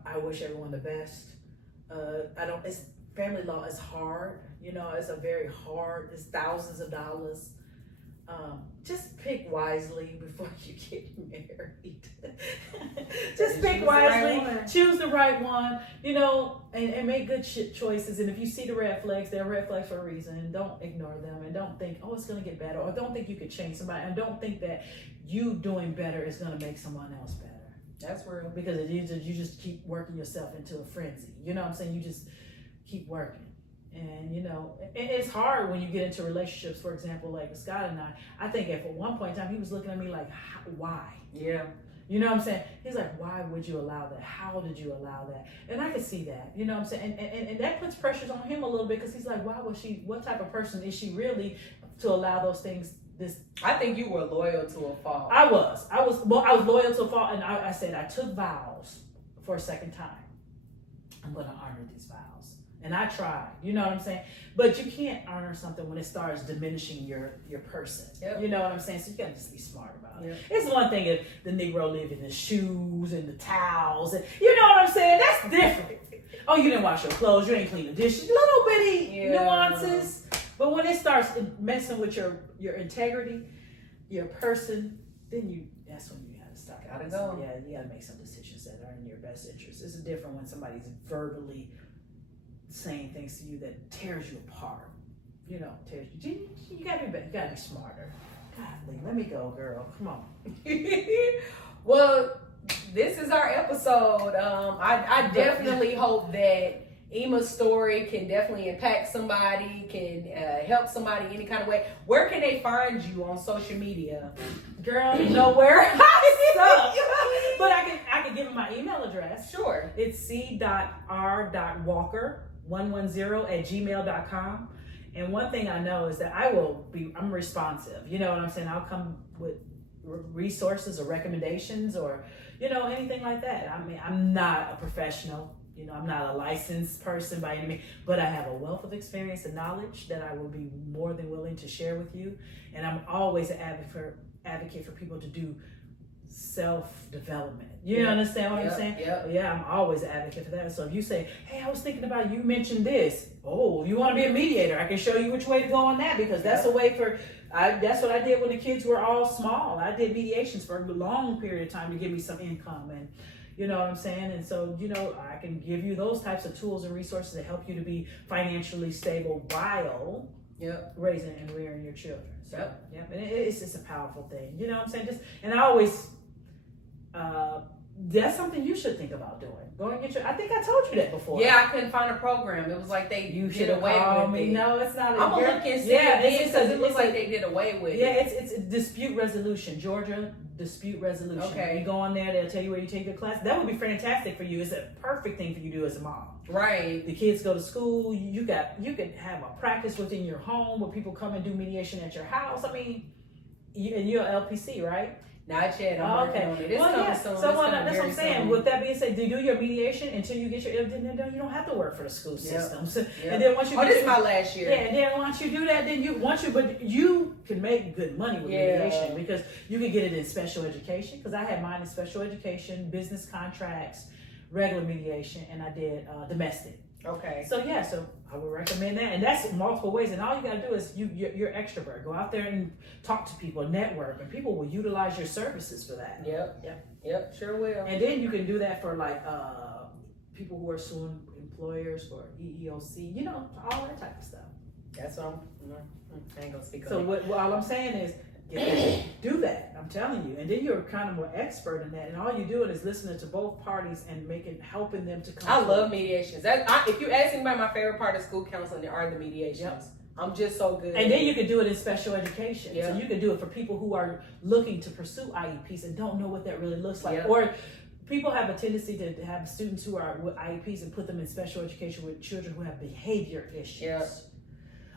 I wish everyone the best. It's family law is hard. It's a very hard. It's thousands of dollars. Just pick wisely before you get married. Just pick wisely, choose the right one, and make good choices. And if you see the red flags, they're red flags for a reason. Don't ignore them and don't think, oh, it's going to get better, or don't think you could change somebody, and don't think that you doing better is going to make someone else better. That's real, because you just keep working yourself into a frenzy. You know what I'm saying? You just keep working. And it's hard when you get into relationships, for example, like with Scott and I think at one point in time he was looking at me like, why? Yeah. You know what I'm saying? He's like, why would you allow that? How did you allow that? And I could see that, you know what I'm saying? And that puts pressures on him a little bit, because he's like, what type of person is she really to allow those things? I think you were loyal to a fault. I was loyal to a fault, and I said I took vows for a second time. I'm going to honor these vows. And I tried, you know what I'm saying? But you can't honor something when it starts diminishing your person. Yep. You know what I'm saying? So you gotta just be smart about it. Yep. It's one thing if the Negro lived in the shoes and the towels, and you know what I'm saying? That's different. Oh, you didn't wash your clothes, you ain't clean the dishes, little bitty nuances. But when it starts messing with your integrity, your person, then that's when you gotta start. Gotta go. Yeah, you gotta make some decisions that are in your best interest. It's different when somebody's verbally saying things to you that tears you apart. You know, tears you. You gotta be better. You gotta be smarter. God, let me go, girl. Come on. Well, this is our episode. I definitely hope that Ema's story can definitely impact somebody, can help somebody any kind of way. Where can they find you on social media? Girl, nowhere. I suck. But I can give them my email address. Sure. It's c.r.walker110@gmail.com. And one thing I know is that I'm responsive. You know what I'm saying? I'll come with resources or recommendations or, you know, anything like that. I mean, I'm not a professional. You know, I'm not a licensed person by any means, but I have a wealth of experience and knowledge that I will be more than willing to share with you. And I'm always an advocate for people to do self-development. You understand what I'm saying? Yeah, I'm always an advocate for that. So if you say, hey, I was thinking about you mentioned this. Oh, you want to be a mediator? I can show you which way to go on that, because that's a way that's what I did when the kids were all small. I did mediations for a long period of time to give me some income, and you know what I'm saying? And so, you know, I can give you those types of tools and resources to help you to be financially stable while raising and rearing your children. So, and it's just a powerful thing. You know what I'm saying? And I always, that's something you should think about doing. Go and get I think I told you that before. Yeah, I couldn't find a program. It was like you did away with it. No, it's not. I'm going to look and see because it looks like they did away with it. Yeah, it's a dispute resolution. Georgia dispute resolution. Okay. You go on there, they'll tell you where you take your class. That would be fantastic for you. It's a perfect thing for you to do as a mom. Right. The kids go to school. You can have a practice within your home where people come and do mediation at your house. I mean, you're LPC, right? Not yet. I'm working on it. It's coming soon. So that's what I'm saying. With that being said, do your mediation until you get your. Then you don't have to work for the school systems. And then once you this is my last year. Yeah, and then once you do that, then but you can make good money with mediation, because you can get it in special education. Because I had mine in special education, business contracts, regular mediation, and I did domestic. Okay. So I would recommend that, and that's multiple ways. And all you got to do is you're extrovert. Go out there and talk to people, network, and people will utilize your services for that. Yep. Sure will. And then you can do that for like people who are suing employers for EEOC. You know, all that type of stuff. That's all. I ain't gonna speak on So it. what all I'm saying is, do that. I'm telling you, and then you're kind of more expert in that. And all you're doing is listening to both parties and helping them to come. I love mediations. If you ask me about my favorite part of school counseling, there are the mediations. I'm just so good. And then you can do it in special education. So you can do it for people who are looking to pursue IEPs and don't know what that really looks like. Or people have a tendency to have students who are with IEPs and put them in special education with children who have behavior issues.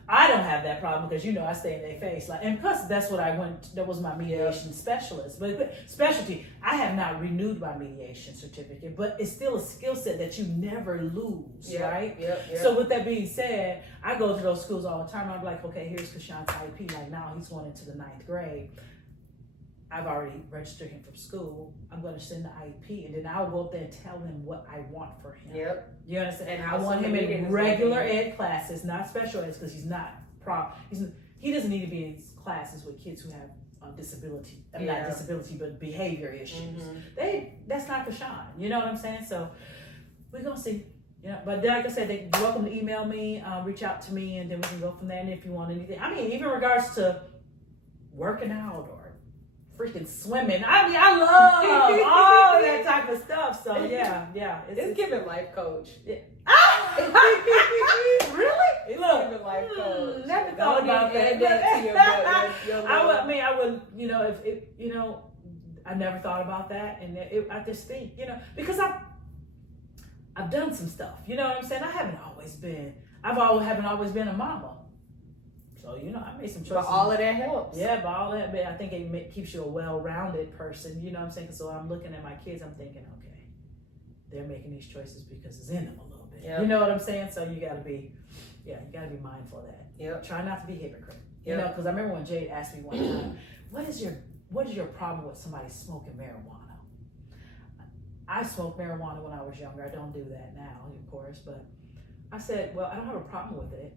I don't have that problem because, you know, I stay in their face. And plus, that's what that was my mediation specialist. But specialty, I have not renewed my mediation certificate, but it's still a skill set that you never lose, right? So with that being said, I go to those schools all the time. I'm like, okay, here's Kashan's IEP. Like now he's going into the 9th grade. I've already registered him from school. I'm going to send the IEP, and then I'll go up there and tell him what I want for him. You understand? And I want him in regular ed classes, not special ed, because he's not he doesn't need to be in classes with kids who have disability. Not disability, but behavior issues. That's not Kashan. You know what I'm saying? So we're gonna see. Yeah, but like I said, they're welcome to email me, reach out to me, and then we can go from there. And if you want anything, I mean, even in regards to working out or freaking swimming. I mean, I love all that type of stuff. So yeah. It's giving life coach. Yeah. Really? Look, giving life coach. Never thought about that. I would, you know, if you know, I never thought about that, and I just think, you know, because I've done some stuff. You know what I'm saying? I haven't always been a mama. So, you know, I made some choices. But all of that helps. Yeah, but all that, but I think it keeps you a well-rounded person. You know what I'm saying? So I'm looking at my kids, I'm thinking, okay, they're making these choices because it's in them a little bit. bit. Yep. You know what I'm saying? So you gotta be mindful of that. Yep. Try not to be hypocrite. You Yep. know, because I remember when Jade asked me one time, what is your problem with somebody smoking marijuana? I smoked marijuana when I was younger. I don't do that now, of course, but I said, well, I don't have a problem with it.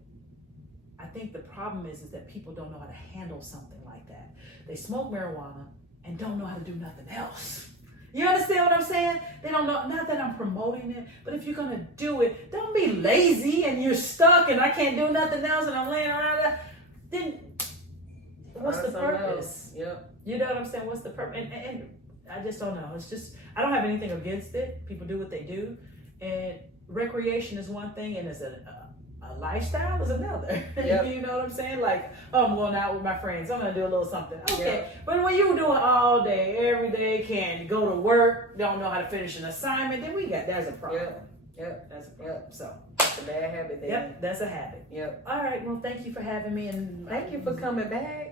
I think the problem is that people don't know how to handle something like that. They smoke marijuana and don't know how to do nothing else. You understand what I'm saying? They don't know, not that I'm promoting it, but if you're going to do it, don't be lazy and you're stuck and I can't do nothing else and I'm laying around there. Then what's the purpose? Yep. You know what I'm saying? What's the purpose? And I just don't know. It's just, I don't have anything against it. People do what they do. And recreation is one thing and it's a lifestyle is another. Yep. You know what I'm saying? Like, oh, I'm going out with my friends. I'm going to do a little something. Okay. Yep. But when you doing all day, every day, can't go to work, don't know how to finish an assignment, then there's a problem. Yep. That's a problem. Yep. So That's a bad habit there. yep, that's a habit. Yep. All right. Well, thank you for having me. And Thank you for coming back.